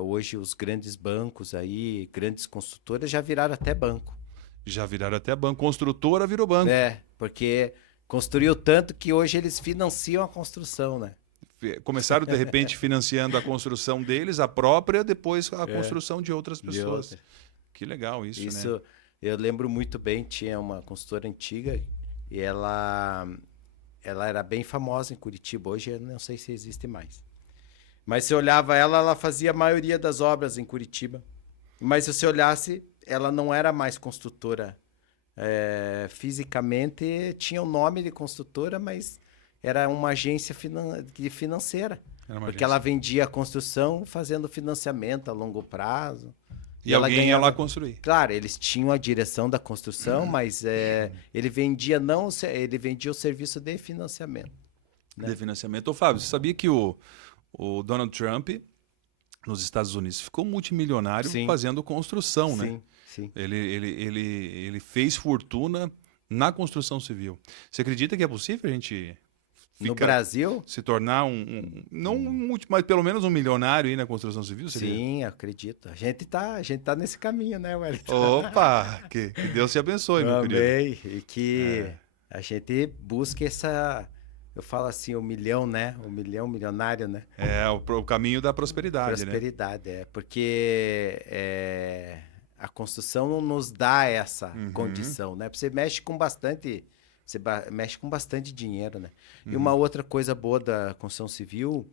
hoje os grandes bancos aí, grandes construtoras já viraram até banco. Já viraram até banco. Construtora virou banco. Porque construiu tanto que hoje eles financiam a construção, né? Começaram, de repente, financiando a construção deles, a própria, depois a construção de outras pessoas. Que legal isso, né? Eu lembro muito bem, tinha uma consultora antiga e ela era bem famosa em Curitiba. Hoje eu não sei se existe mais. Mas se olhava ela fazia a maioria das obras em Curitiba. Mas se você olhasse, ela não era mais construtora. Fisicamente tinha o nome de construtora, mas era uma agência financeira. Porque ela vendia a construção fazendo financiamento a longo prazo. E alguém ia lá construir. Claro, eles tinham a direção da construção, mas ele vendia o serviço de financiamento. Né? De financiamento. Ô, Fábio, você sabia que o Donald Trump, nos Estados Unidos, ficou multimilionário fazendo construção, né? Sim. Ele fez fortuna na construção civil. Você acredita que é possível a gente no Brasil se tornar mas pelo menos um milionário aí na construção civil? Sim, acredito. A gente tá nesse caminho, né, Wellington? Opa! que Deus te abençoe, meu querido. Amém. E que a gente busque eu falo assim, 1 milhão, né? 1 milhão, milionário, né? O caminho da prosperidade, né? Porque a construção não nos dá essa condição, né? Você mexe com bastante dinheiro, né? E uma outra coisa boa da construção civil,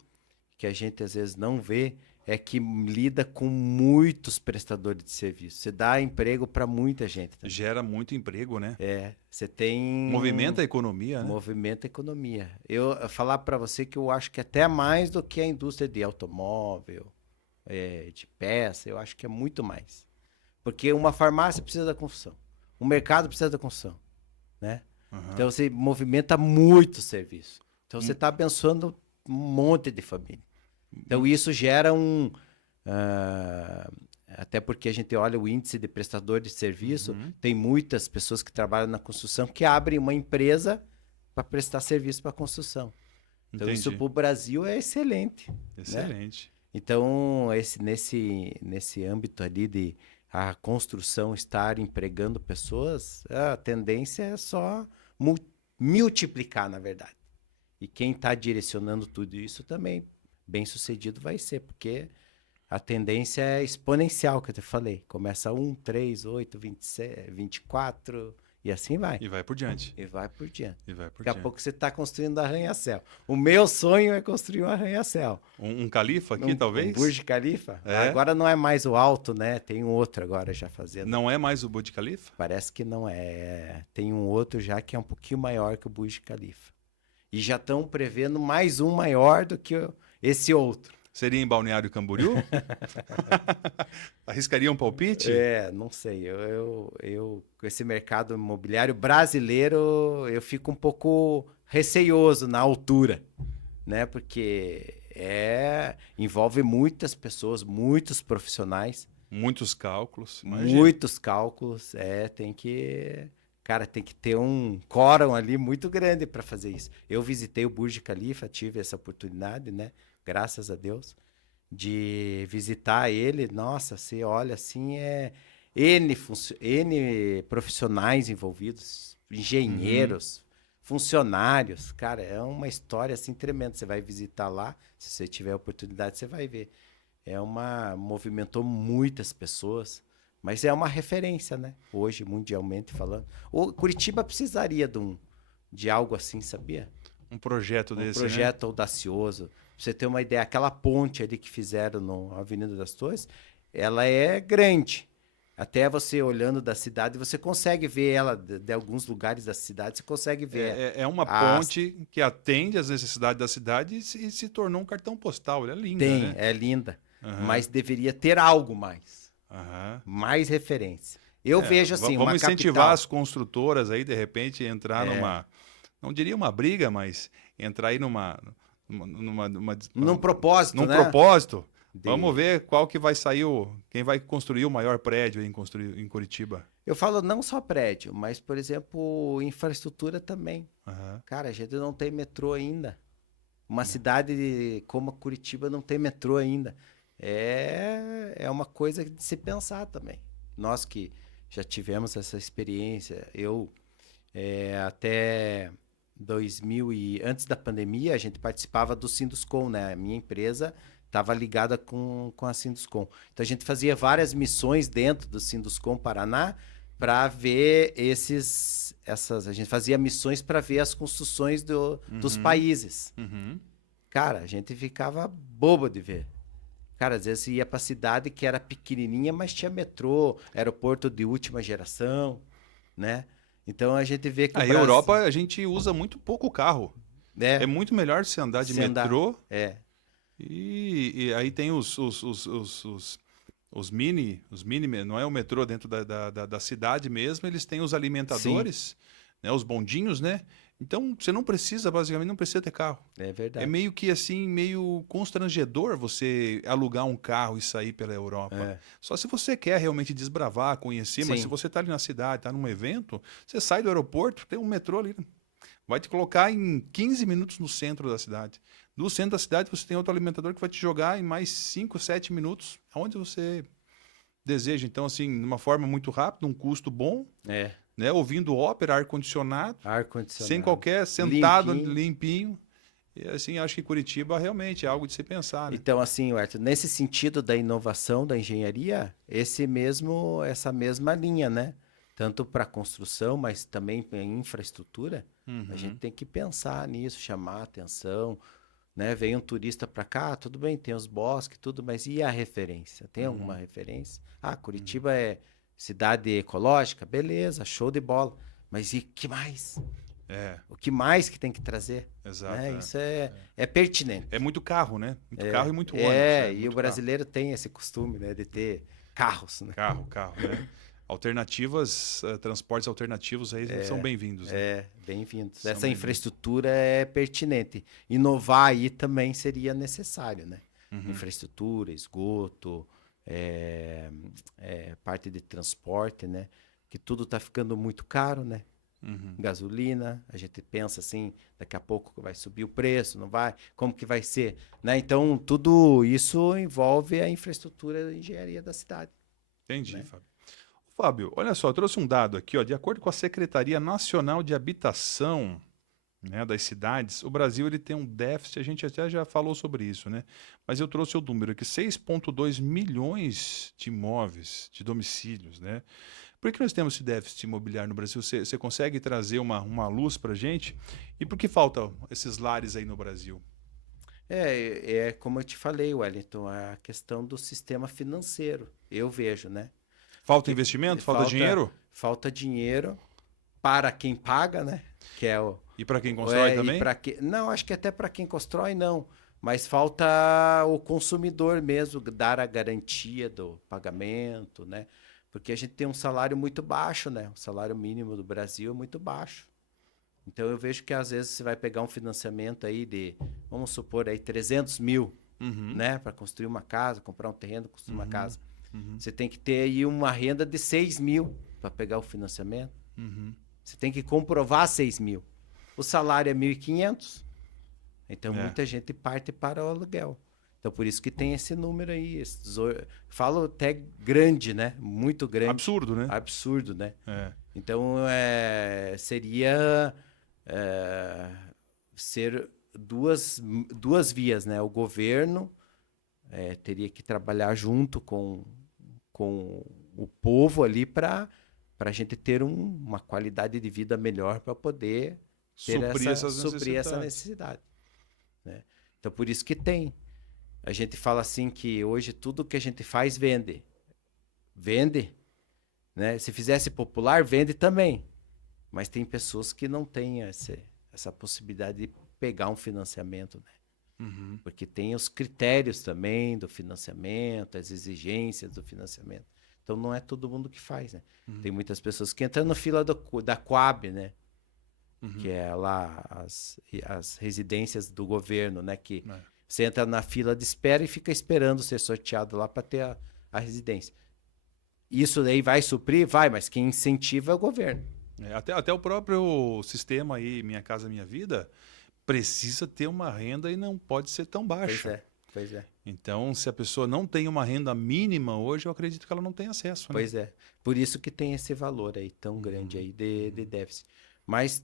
que a gente às vezes não vê, é que lida com muitos prestadores de serviço. Você dá emprego para muita gente. Também. Gera muito emprego, né? Você tem... Movimenta a economia, né? Movimenta a economia. Eu falar para você que eu acho que até mais do que a indústria de automóvel, de peça, eu acho que é muito mais. Porque uma farmácia precisa da construção. Um mercado precisa da construção, né? Então você movimenta muito serviço. Então você está abençoando um monte de família. Então isso gera Até porque a gente olha o índice de prestador de serviço, tem muitas pessoas que trabalham na construção que abrem uma empresa para prestar serviço para a construção. Então, isso para o Brasil é excelente. Excelente. Né? Então, nesse âmbito ali de a construção estar empregando pessoas, a tendência é só multiplicar, na verdade. E quem está direcionando tudo isso também, bem sucedido vai ser, porque a tendência é exponencial, que eu te falei. Começa 1, 3, 8, 27, 24... E assim vai. E vai por diante. Daqui a pouco você está construindo arranha-céu. O meu sonho é construir um arranha-céu. Um Califa aqui, talvez? Um Burj Khalifa? Agora não é mais o alto, né? Tem um outro agora já fazendo. Não é mais o Burj Khalifa? Parece que não é. Tem um outro já que é um pouquinho maior que o Burj Khalifa. E já estão prevendo mais um maior do que esse outro. Seria em Balneário Camboriú? Arriscaria um palpite? Não sei. Eu com esse mercado imobiliário brasileiro, eu fico um pouco receioso na altura, né? Porque envolve muitas pessoas, muitos profissionais. Muitos cálculos. Muitos cálculos. Cara, tem que ter um quórum ali muito grande para fazer isso. Eu visitei o Burj Khalifa, tive essa oportunidade, né? Graças a Deus, de visitar ele. Nossa, você olha assim, N profissionais envolvidos, engenheiros, funcionários. Cara, é uma história assim tremenda. Você vai visitar lá, se você tiver a oportunidade, você vai ver. Movimentou muitas pessoas, mas é uma referência, né? Hoje, mundialmente falando. O Curitiba precisaria de algo assim, sabia? Um projeto desse, Um projeto audacioso. Pra você ter uma ideia, aquela ponte ali que fizeram na Avenida das Torres, ela é grande. Até você olhando da cidade, você consegue ver ela de alguns lugares da cidade, você consegue ver. É uma ponte que atende às necessidades da cidade e se tornou um cartão postal. Ela é linda, né? É linda. Mas deveria ter algo mais. Mais referência. Eu vejo assim, vamos incentivar as construtoras aí, de repente, entrar numa... Não diria uma briga, mas entrar aí num propósito, num propósito. Vamos ver qual que vai sair, quem vai construir o maior prédio em Curitiba. Eu falo não só prédio, mas, por exemplo, infraestrutura também. Cara, a gente não tem metrô ainda. Uma cidade como a Curitiba não tem metrô ainda. É uma coisa de se pensar também. Nós que já tivemos essa experiência, até 2000 antes da pandemia, a gente participava do Sinduscom, né? A minha empresa estava ligada com a Sinduscom. Então, a gente fazia várias missões dentro do Sinduscom Paraná para ver a gente fazia missões para ver as construções dos países. Cara, a gente ficava bobo de ver. Cara, às vezes ia para a cidade que era pequenininha, mas tinha metrô, aeroporto de última geração, né? Então a gente vê que a Europa a gente usa muito pouco o carro. É muito melhor se andar de metrô. E aí tem os mini, não é o metrô dentro da cidade mesmo, eles têm os alimentadores, né, os bondinhos, né? Então você basicamente não precisa ter carro. É verdade. É meio que assim, meio constrangedor você alugar um carro e sair pela Europa. Só se você quer realmente desbravar, conhecer, mas se você está ali na cidade, está num evento, você sai do aeroporto, tem um metrô ali. Vai te colocar em 15 minutos no centro da cidade. No centro da cidade você tem outro alimentador que vai te jogar em mais 5, 7 minutos, aonde você deseja. Então, assim, de uma forma muito rápida, um custo bom. Né, ouvindo ópera, ar-condicionado, sem qualquer, sentado, limpinho. E assim, acho que Curitiba realmente é algo de se pensar. Né? Então, assim, Arthur, nesse sentido da inovação, da engenharia, essa mesma linha, né? Tanto para construção, mas também para infraestrutura, a gente tem que pensar nisso, chamar a atenção. Né? Vem um turista para cá, tudo bem, tem os bosques, tudo, mas e a referência? Tem alguma referência? Curitiba é cidade ecológica, beleza, show de bola. Mas e que mais? O que mais que tem que trazer? Exato. Né? Isso é pertinente. É muito carro, né? Muito carro e muito ônibus. E o brasileiro tem esse costume, né, de ter carros. Né? Carro, né? Alternativas, transportes alternativos aí são bem-vindos. Né? Bem-vindos. Essa infraestrutura é pertinente. Inovar aí também seria necessário, né? Infraestrutura, esgoto, parte de transporte, né? Que tudo está ficando muito caro, né? Gasolina, a gente pensa assim, daqui a pouco vai subir o preço, não vai? Como que vai ser? Né? Então, tudo isso envolve a infraestrutura e engenharia da cidade. Entendi, Né? Fábio. Fábio, olha só, eu trouxe um dado aqui, ó, de acordo com a Secretaria Nacional de Habitação, né, das cidades, o Brasil ele tem um déficit, a gente até já falou sobre isso, né? Mas eu trouxe o número aqui, 6,2 milhões de imóveis, de domicílios, né? Por que nós temos esse déficit imobiliário no Brasil? Você consegue trazer uma luz para a gente? E por que faltam esses lares aí no Brasil? É como eu te falei, Wellington, a questão do sistema financeiro, eu vejo, né? Falta investimento? Falta dinheiro? Falta dinheiro para quem paga, né? Que é o E para quem constrói também? Não, acho que até para quem constrói não, mas falta o consumidor mesmo dar a garantia do pagamento, né? Porque a gente tem um salário muito baixo, né? O salário mínimo do Brasil é muito baixo. Então eu vejo que às vezes você vai pegar um financiamento aí de, vamos supor aí 300 mil, né? Para construir uma casa, comprar um terreno, construir uma casa. Você tem que ter aí uma renda de 6 mil para pegar o financiamento. Você tem que comprovar 6 mil. O salário é 1.500. Então muita gente parte para o aluguel. Então por isso que tem esse número aí. Falo até grande, né? Muito grande. Absurdo, né? Absurdo, né? É. Então seria ser duas vias, né? O governo teria que trabalhar junto com o povo ali para a gente ter uma qualidade de vida melhor para poder suprir essa necessidade. Né? Então, por isso que tem. A gente fala assim que hoje tudo que a gente faz vende. Vende. Né? Se fizesse popular, vende também. Mas tem pessoas que não têm essa possibilidade de pegar um financiamento, né? Porque tem os critérios também do financiamento, as exigências do financiamento. Então não é todo mundo que faz, né? Tem muitas pessoas que entram na fila da Coab, né? Que é lá as residências do governo, né? Que você entra na fila de espera e fica esperando ser sorteado lá para ter a residência. Isso daí vai suprir? Vai, mas quem incentiva é o governo. Até o próprio sistema aí, Minha Casa Minha Vida, precisa ter uma renda e não pode ser tão baixa. Pois é. Então, se a pessoa não tem uma renda mínima hoje, eu acredito que ela não tem acesso. Né? Pois é. Por isso que tem esse valor aí tão grande aí de déficit. Mas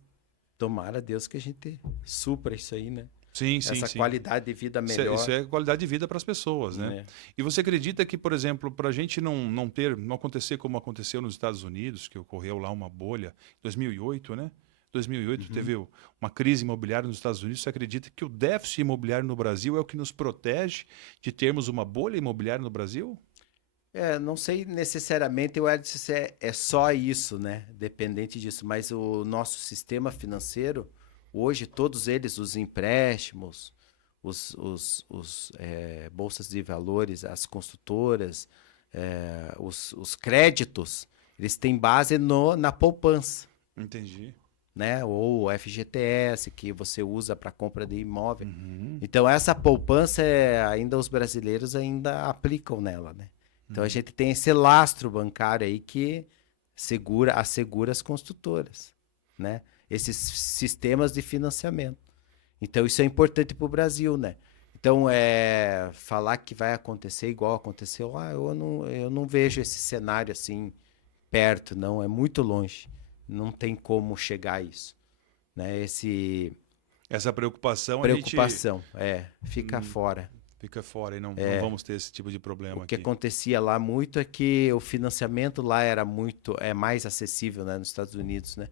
tomara Deus que a gente supra isso aí, né? Sim. Essa qualidade de vida melhor. Isso é qualidade de vida para as pessoas, né? E você acredita que, por exemplo, para a gente não acontecer como aconteceu nos Estados Unidos, que ocorreu lá uma bolha em 2008, né? 2008 teve uma crise imobiliária nos Estados Unidos. Você acredita que o déficit imobiliário no Brasil é o que nos protege de termos uma bolha imobiliária no Brasil? Não sei necessariamente se é só isso, né? Dependente disso. Mas o nosso sistema financeiro, hoje, todos eles, os empréstimos, os bolsas de valores, as construtoras, os créditos, eles têm base na poupança. Entendi. Né? Ou o FGTS, que você usa para compra de imóvel. Então, essa poupança, ainda os brasileiros ainda aplicam nela, né? Então, a gente tem esse lastro bancário aí que assegura as construtoras, né? Esses sistemas de financiamento. Então, isso é importante para o Brasil, né? Então, falar que vai acontecer igual aconteceu, eu não vejo esse cenário assim perto, não, é muito longe. Não tem como chegar a isso. Né? Essa preocupação, fica fora. Fica fora e não vamos ter esse tipo de problema aqui. O que acontecia lá muito é que o financiamento lá era mais acessível, né, nos Estados Unidos, né?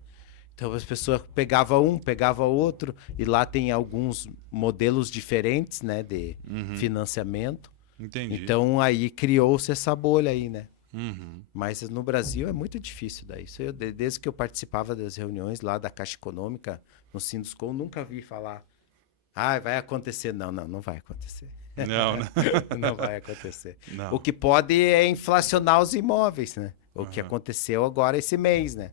Então as pessoas pegavam outro, e lá tem alguns modelos diferentes, né, de financiamento. Entendi. Então aí criou-se essa bolha aí, né? Mas no Brasil é muito difícil daí. Desde que eu participava das reuniões lá da Caixa Econômica, no Sinduscom, nunca vi falar, vai acontecer. Não vai acontecer. Não vai acontecer. Não. O que pode é inflacionar os imóveis, né? O que aconteceu agora esse mês, né?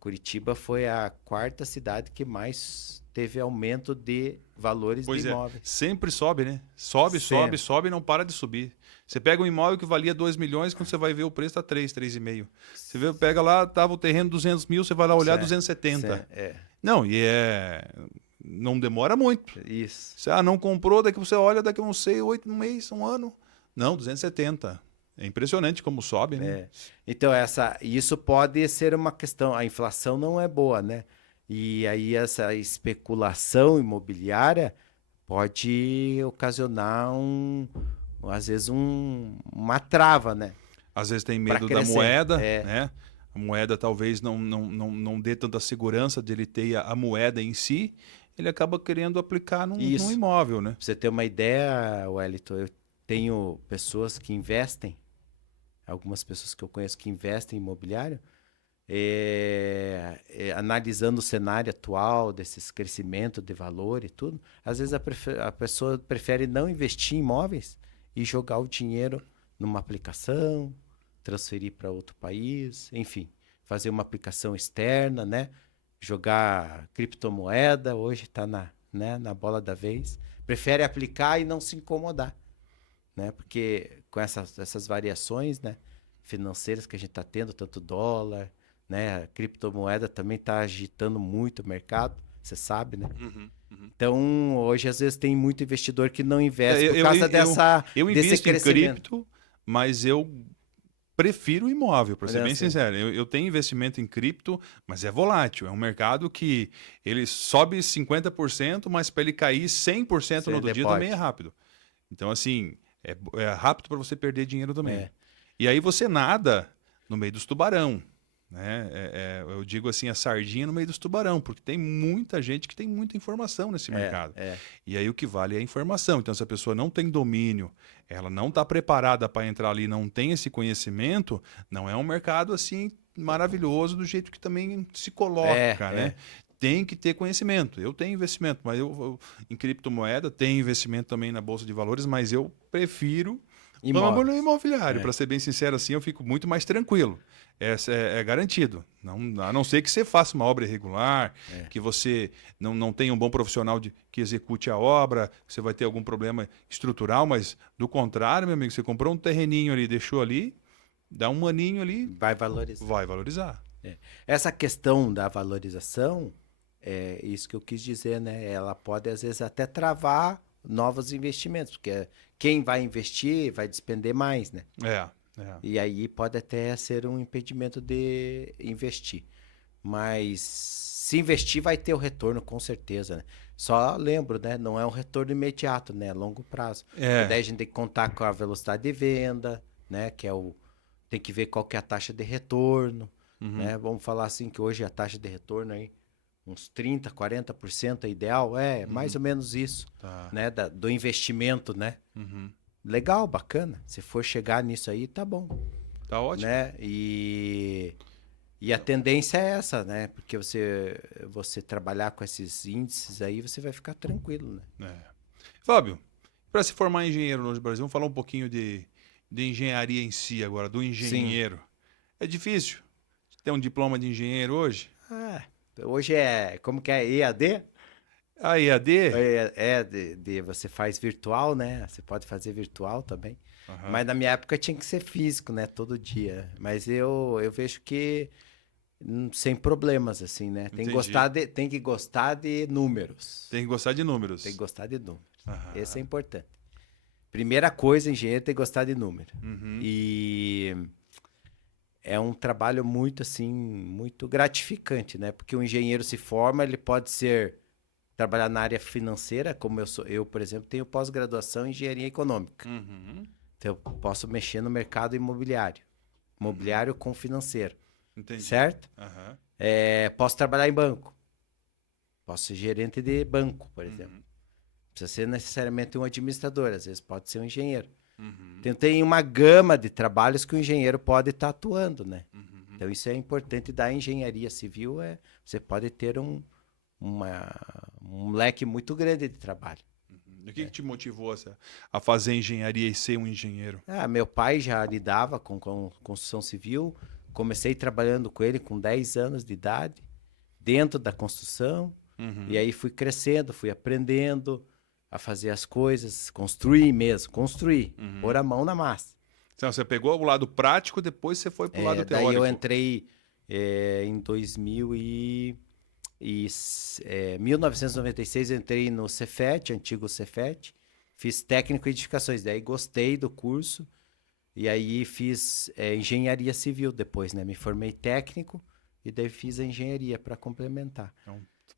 Curitiba foi a quarta cidade que mais teve aumento de valores Pois de é, imóveis. sempre sobe, né? Sobe, sobe, Sempre. sobe e não para de subir. Você pega um imóvel que valia 2 milhões, quando você vai ver o preço tá 3,5. Você vê, pega lá, tava o terreno 200 mil, você vai lá olhar Cé- 270. É, Não, não demora muito. isso. Você não comprou, daqui você olha, daqui a uns 6, 8 meses, um ano. Não, 270. É impressionante como sobe, né? É. Então, isso pode ser uma questão. A inflação não é boa, né? E aí, essa especulação imobiliária pode ocasionar às vezes, uma trava, né? Às vezes tem Para medo da crescer. moeda, né? A moeda talvez não dê tanta segurança de ele ter a moeda em si, ele acaba querendo aplicar num Isso. imóvel, né? Pra você ter uma ideia, Wellington, eu tenho pessoas que investem, algumas pessoas que eu conheço que investem em imobiliário, analisando o cenário atual desses crescimento de valor e tudo, às vezes a pessoa prefere não investir em imóveis e jogar o dinheiro numa aplicação, transferir para outro país, enfim, fazer uma aplicação externa, né? Jogar criptomoeda, hoje está na bola da vez. Prefere aplicar e não se incomodar, né? Porque com essas variações, né, financeiras que a gente está tendo, tanto dólar, né, a criptomoeda também está agitando muito o mercado, você sabe, né? Então, hoje, às vezes, tem muito investidor que não investe por causa Eu desse invisto em crescimento. cripto, mas eu prefiro imóvel, para ser Olha bem assim, sincero. Eu tenho investimento em cripto, mas é volátil. É um mercado que ele sobe 50%, mas para ele cair 100% no outro dia também é pode. rápido. Então, assim, é rápido para você perder dinheiro também. É. E aí você nada no meio dos tubarão. Né? Eu digo assim, a sardinha no meio dos tubarão, porque tem muita gente que tem muita informação nesse mercado. E aí o que vale é a informação. Então, se a pessoa não tem domínio, ela não está preparada para entrar ali, não tem esse conhecimento, não é um mercado assim maravilhoso do jeito que também se coloca, né? Tem que ter conhecimento. Eu tenho investimento, mas eu em criptomoeda, tenho investimento também na Bolsa de Valores, mas eu prefiro o imobiliário. Para ser bem sincero assim, eu fico muito mais tranquilo. É garantido. A não ser que você faça uma obra irregular, que você não tenha um bom profissional que execute a obra, você vai ter algum problema estrutural, mas do contrário, meu amigo, você comprou um terreninho ali, deixou ali, dá um aninho ali, Vai valorizar. vai valorizar. Essa questão da valorização, é isso que eu quis dizer, né? Ela pode, às vezes, até travar novos investimentos, porque quem vai investir vai despender mais, né? E aí pode até ser um impedimento de investir. Mas se investir vai ter o retorno, com certeza, né? Só lembro, né? Não é um retorno imediato, né? É longo prazo. Porque daí a gente tem que contar com a velocidade de venda, né? Tem que ver qual que é a taxa de retorno, né? Vamos falar assim que hoje a taxa de retorno aí, uns 30%, 40% é ideal. Mais ou menos isso, né? Do investimento, né? Legal, bacana. Se for chegar nisso aí, tá bom. Tá ótimo. Né? E a tendência é essa, né? Porque você trabalhar com esses índices aí, você vai ficar tranquilo, né? Fábio, para se formar engenheiro no Brasil, vamos falar um pouquinho de engenharia em si agora, do engenheiro. Sim. É difícil ter um diploma de engenheiro hoje? Hoje como que é? EAD? A EAD? Você faz virtual, né? Você pode fazer virtual também. Mas na minha época tinha que ser físico, né? Todo dia. Mas eu vejo que sem problemas, assim, né? Tem que gostar de números. Tem que gostar de números. Tem que gostar de números. Esse é importante. Primeira coisa, engenheiro tem que gostar de número. E é um trabalho muito, assim, muito gratificante, né? Porque o engenheiro se forma, ele pode trabalhar na área financeira, como eu, por exemplo, tenho pós-graduação em engenharia econômica. Então, eu posso mexer no mercado imobiliário. Imobiliário com financeiro. Entendi. Certo? Posso trabalhar em banco. Posso ser gerente de banco, por exemplo. Não precisa ser necessariamente um administrador, às vezes pode ser um engenheiro. Então, tem uma gama de trabalhos que o engenheiro pode estar atuando, né? Então, isso é importante da engenharia civil, você pode ter um leque muito grande de trabalho. E o que te motivou a fazer engenharia e ser um engenheiro? Meu pai já lidava com construção civil, comecei trabalhando com ele com 10 anos de idade, dentro da construção, e aí fui crescendo, fui aprendendo a fazer as coisas, construir mesmo, pôr a mão na massa. Então, você pegou o lado prático, depois você foi para o lado teórico. Daí eu entrei em 1996, eu entrei no Cefet, antigo Cefet, fiz técnico em edificações, daí gostei do curso, e aí fiz engenharia civil depois, né? Me formei técnico e daí fiz a engenharia para complementar.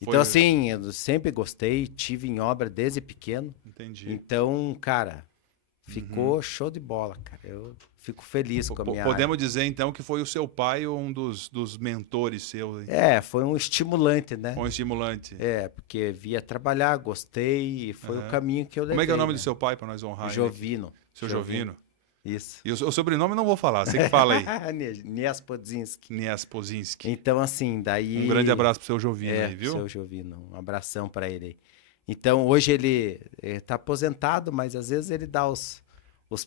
Então, assim, eu sempre gostei, tive em obra desde pequeno. Entendi. Então, cara, ficou show de bola, cara. Eu fico feliz com a minha Podemos área. dizer, então, que foi o seu pai um dos mentores seus. Foi um estimulante, né? Um estimulante. Porque via trabalhar, gostei, e foi o caminho que eu levei. Como é que é o nome né? do seu pai, para nós honrar? Jovino. Seu Jovino. Isso. E o sobrenome eu não vou falar, você que fala aí. Niespodzinski. Niespodzinski. Então, assim, daí... Um grande abraço pro seu Jovino aí, viu? Seu Jovino, um abração para ele aí. Então, hoje ele tá aposentado, mas às vezes ele dá os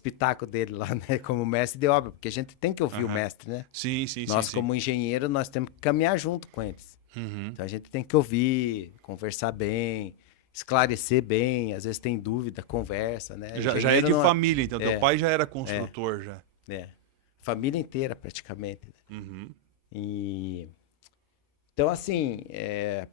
pitacos dele lá, né? Como mestre de obra, porque a gente tem que ouvir o mestre, né? Sim, sim, Nós, sim. como engenheiro, nós temos que caminhar junto com eles. Então, a gente tem que ouvir, conversar bem, esclarecer bem, às vezes tem dúvida, conversa, né? Já é de família, então. Teu pai já era construtor, já. Família inteira, praticamente. Uhum. Então, assim,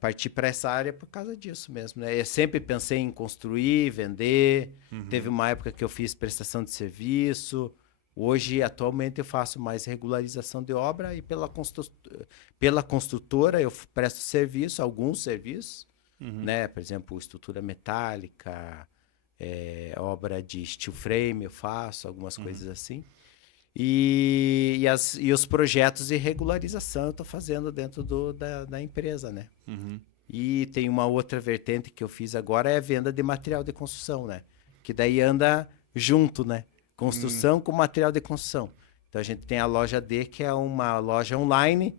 parti para essa área por causa disso mesmo, né? Eu sempre pensei em construir, vender. Teve uma época que eu fiz prestação de serviço. Hoje, atualmente, eu faço mais regularização de obra e pela construtora eu presto serviço, alguns serviços, né? Por exemplo, estrutura metálica, obra de steel frame eu faço, algumas coisas assim. E os projetos de regularização eu estou fazendo dentro da empresa, né? E tem uma outra vertente que eu fiz agora, é a venda de material de construção, né? Que daí anda junto, né? Construção com material de construção. Então a gente tem a loja D, que é uma loja online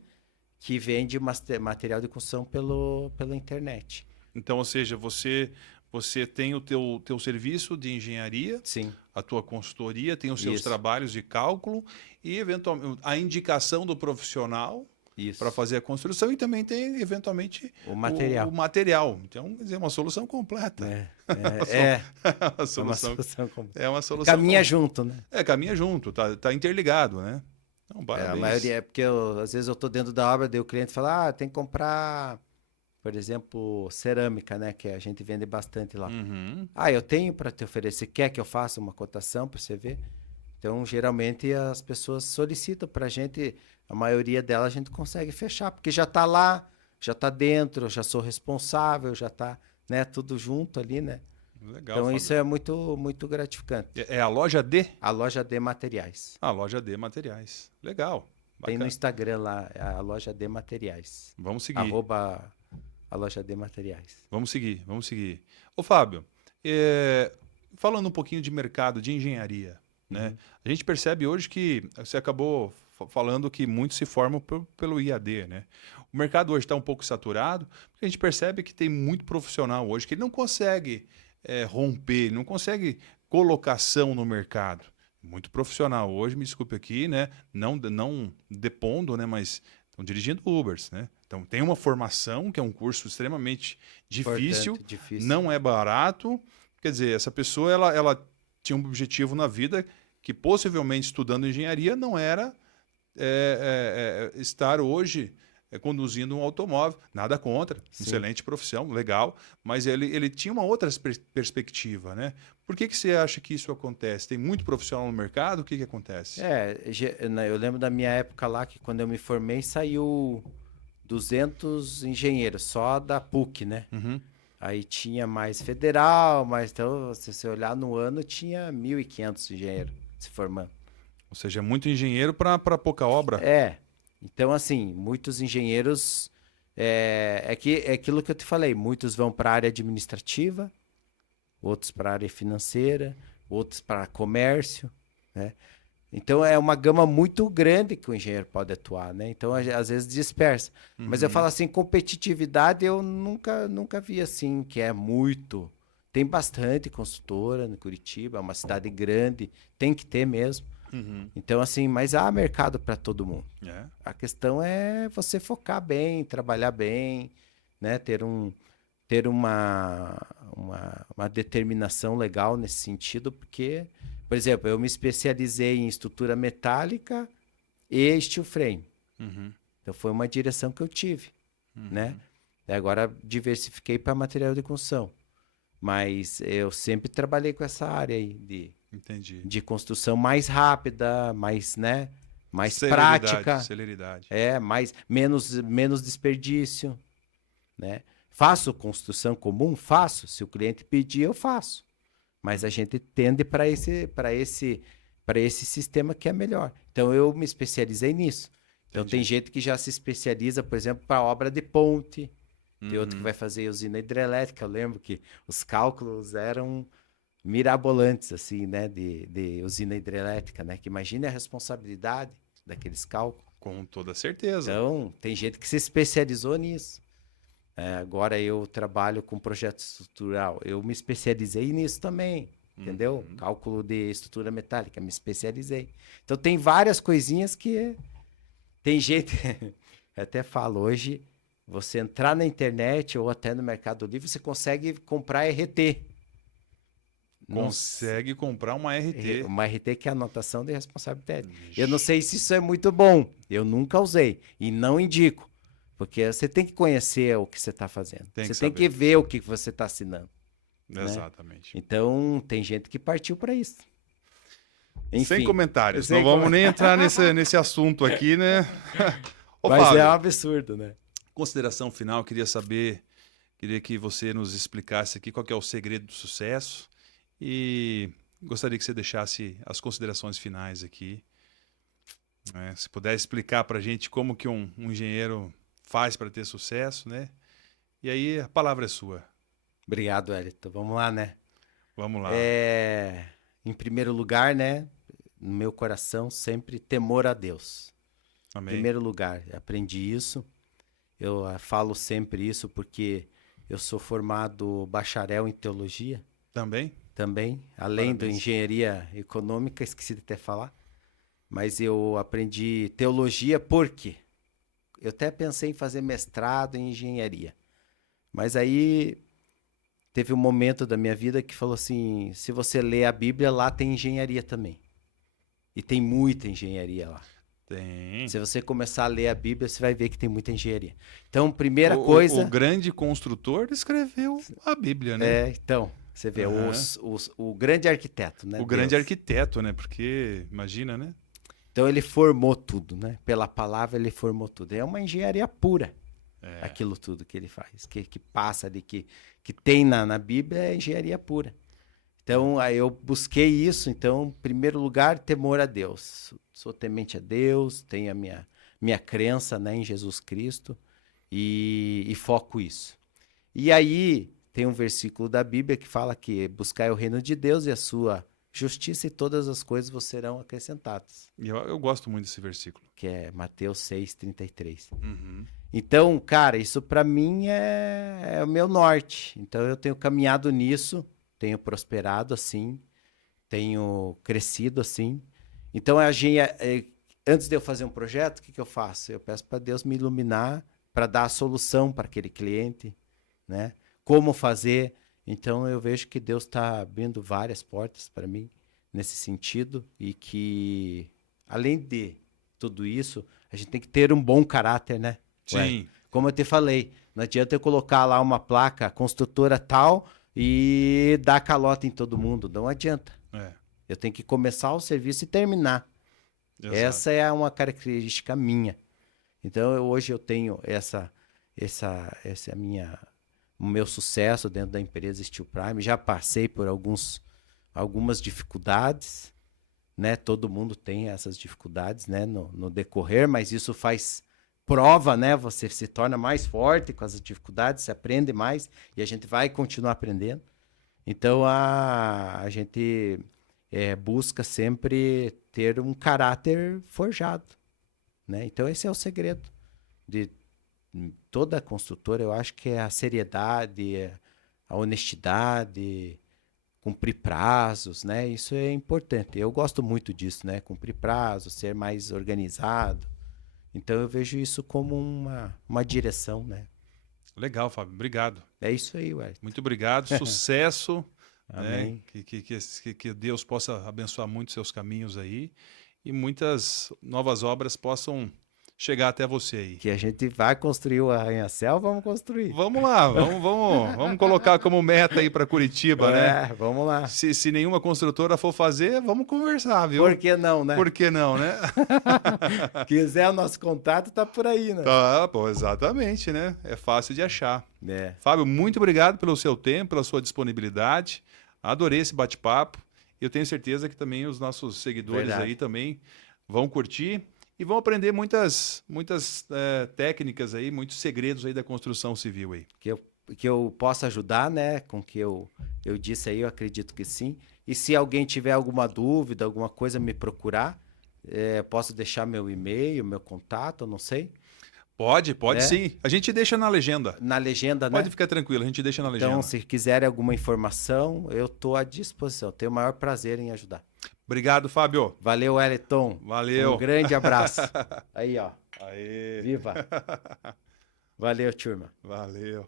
que vende material de construção pela internet. Então, ou seja, você tem o teu serviço de engenharia, Sim. a tua consultoria, tem os seus Isso. trabalhos de cálculo e, eventualmente, a indicação do profissional para fazer a construção e também tem, eventualmente, o material. O material. Então, quer dizer, uma solução completa. Uma solução completa. É uma solução Caminha junto, né? Caminha junto, tá interligado, né? Então, parabéns. A maioria é porque às vezes eu estou dentro da obra, daí o cliente fala, tem que comprar, por exemplo, cerâmica, né? Que a gente vende bastante lá. Eu tenho para te oferecer, quer que eu faça uma cotação para você ver? Então, geralmente, as pessoas solicitam para a gente, a maioria delas a gente consegue fechar, porque já está lá, já está dentro, já sou responsável, já está, né, tudo junto ali, né? Legal, então, Fábio. isso é muito, muito gratificante. É a loja D? A loja D Materiais. A loja D Materiais. Legal. Bacana. Tem no Instagram lá, a loja D Materiais. Vamos seguir. @ a loja D Materiais. Vamos seguir. Ô, Fábio, falando um pouquinho de mercado de engenharia, né? A gente percebe hoje que você acabou falando que muitos se formam pelo IAD, né? O mercado hoje está um pouco saturado, porque a gente percebe que tem muito profissional hoje que ele não consegue romper, não consegue colocação no mercado. Muito profissional hoje, me desculpe aqui, né? Não depondo, né? Mas estão dirigindo Ubers, né? Então tem uma formação que é um curso extremamente difícil, não é barato. Quer dizer, essa pessoa ela tinha um objetivo na vida que possivelmente estudando engenharia não era estar hoje conduzindo um automóvel. Nada contra, excelente profissão, legal, mas ele tinha uma outra perspectiva, né? Por que você acha que isso acontece? Tem muito profissional no mercado, o que acontece? Eu lembro da minha época lá, que quando eu me formei, saiu 200 engenheiros, só da PUC, né? Aí tinha mais federal, mas então, se você olhar no ano, tinha 1.500 engenheiros se formando. Ou seja, muito engenheiro para pouca obra. Então, assim, muitos engenheiros... É aquilo que eu te falei, muitos vão para a área administrativa, outros para a área financeira, outros para comércio, né? Então, é uma gama muito grande que o engenheiro pode atuar, né? Então, às vezes dispersa. Mas eu falo assim, competitividade eu nunca vi assim, que é muito. Tem bastante consultora no Curitiba, é uma cidade grande, tem que ter mesmo. Uhum. Então, assim, mas há mercado para todo mundo. É. A questão é você focar bem, trabalhar bem, né? Ter uma determinação legal nesse sentido, porque, por exemplo, eu me especializei em estrutura metálica e steel frame. Uhum. Então foi uma direção que eu tive, né? Uhum. E agora diversifiquei para material de construção. Mas eu sempre trabalhei com essa área aí Entendi. de construção mais rápida, mais, né? Mais Celeridade, prática, celeridade. menos desperdício, né? Faço construção comum? Faço. Se o cliente pedir, eu faço. Mas a gente tende para esse sistema que é melhor. Então eu me especializei nisso. Então tem Entendi. gente que já se especializa, por exemplo, para obra de ponte. Tem outro que Uhum. vai fazer usina hidrelétrica. Eu lembro que os cálculos eram mirabolantes, assim, né? De usina hidrelétrica, né? Que imagine a responsabilidade daqueles cálculos. Com toda certeza. Então, tem gente que se especializou nisso. Agora eu trabalho com projeto estrutural. Eu me especializei nisso também, entendeu? Uhum. Cálculo de estrutura metálica, me especializei. Então tem várias coisinhas que tem gente, eu até falo hoje, você entrar na internet ou até no Mercado Livre, você consegue comprar RT. Consegue comprar uma RT. Uma RT que é anotação de responsabilidade. Eu não Ixi. sei se isso é muito bom. Eu nunca usei e não indico. Porque você tem que conhecer o que você está fazendo. Tem Você que tem que saber. ver o que você está assinando. Né? Exatamente. Então, tem gente que partiu para isso. Sem Enfim. comentários. Sem Não vamos com- nem entrar nesse assunto aqui, né? Ô, Mas é um Fábio, absurdo, né? consideração final, queria que você nos explicasse aqui qual que é o segredo do sucesso e gostaria que você deixasse as considerações finais aqui. Né? Se puder explicar para a gente como que um engenheiro faz para ter sucesso, né? E aí a palavra é sua. Obrigado, Elito. Vamos lá, né? Vamos lá. Em primeiro lugar, né? No meu coração, sempre temor a Deus. Em Amém. primeiro lugar, aprendi isso. Eu falo sempre isso porque eu sou formado bacharel em teologia Também? também, além da Parabéns. engenharia econômica, esqueci de até falar. Mas eu aprendi teologia porque eu até pensei em fazer mestrado em engenharia. Mas aí teve um momento da minha vida que falou assim: se você lê a Bíblia, lá tem engenharia também. E tem muita engenharia lá. Tem. Se você começar a ler a Bíblia, você vai ver que tem muita engenharia. Então, primeira O coisa. grande construtor escreveu a Bíblia, né? Então, você vê, Aham. o grande arquiteto, né? O grande Deus. arquiteto, né? Porque, imagina, né? Então, ele formou tudo, né? Pela palavra, ele formou tudo. É uma engenharia pura, É. aquilo tudo que ele faz. Que passa ali, que tem na Bíblia, é engenharia pura. Então, aí eu busquei isso. Então, em primeiro lugar, temor a Deus. Sou temente a Deus, tenho a minha crença, né, em Jesus Cristo e foco isso. E aí, tem um versículo da Bíblia que fala que buscai o reino de Deus e a sua justiça e todas as coisas vos serão acrescentadas. E eu gosto muito desse versículo. Que é Mateus 6:33. Uhum. Então, cara, isso para mim é o meu norte. Então, eu tenho caminhado nisso, tenho prosperado assim, tenho crescido assim. Então, antes de eu fazer um projeto, o que eu faço? Eu peço para Deus me iluminar para dar a solução para aquele cliente, né? Como fazer. Então, eu vejo que Deus está abrindo várias portas para mim nesse sentido e que, além de tudo isso, a gente tem que ter um bom caráter, né? Sim. Como eu te falei, não adianta eu colocar lá uma placa construtora tal e dar calota em todo mundo. Não adianta. É. Eu tenho que começar o serviço e terminar. Exato. Essa é uma característica minha. Então, hoje eu tenho essa é o meu sucesso dentro da empresa Steel Prime. Já passei por algumas dificuldades, né? Todo mundo tem essas dificuldades, né? No decorrer, mas isso faz prova, né? Você se torna mais forte com as dificuldades, você aprende mais e a gente vai continuar aprendendo. Então, a gente busca sempre ter um caráter forjado, né? Então, esse é o segredo de toda construtora. Eu acho que é a seriedade, a honestidade, cumprir prazos, né? Isso é importante. Eu gosto muito disso, né? Cumprir prazos, ser mais organizado. Então eu vejo isso como uma direção, né? Legal, Fábio. Obrigado. É isso aí, Wellington. Muito obrigado. Sucesso. Amém. Né? Que Deus possa abençoar muito seus caminhos aí e muitas novas obras possam chegar até você aí. Que a gente vai construir o arranha-céu, vamos construir. Vamos lá, vamos colocar como meta aí para Curitiba, né? Vamos lá. Se nenhuma construtora for fazer, vamos conversar, viu? Por que não, né? Por que não, né? Quiser o nosso contato, tá por aí, né? Tá, pô, exatamente, né? É fácil de achar. É. Fábio, muito obrigado pelo seu tempo, pela sua disponibilidade. Adorei esse bate-papo. Eu tenho certeza que também os nossos seguidores aí também vão curtir e vão aprender muitas técnicas aí, muitos segredos aí da construção civil aí. Que eu possa ajudar, né? Com o que eu disse aí, eu acredito que sim. E se alguém tiver alguma dúvida, alguma coisa, me procurar, posso deixar meu e-mail, meu contato, eu não sei. Pode sim. A gente deixa na legenda. Na legenda, né? Pode ficar tranquilo, a gente deixa na legenda. Então, se quiserem alguma informação, eu estou à disposição. Tenho o maior prazer em ajudar. Obrigado, Fábio. Valeu, Wellington. Valeu. Um grande abraço. Aí, ó. Aê. Viva. Valeu, turma. Valeu.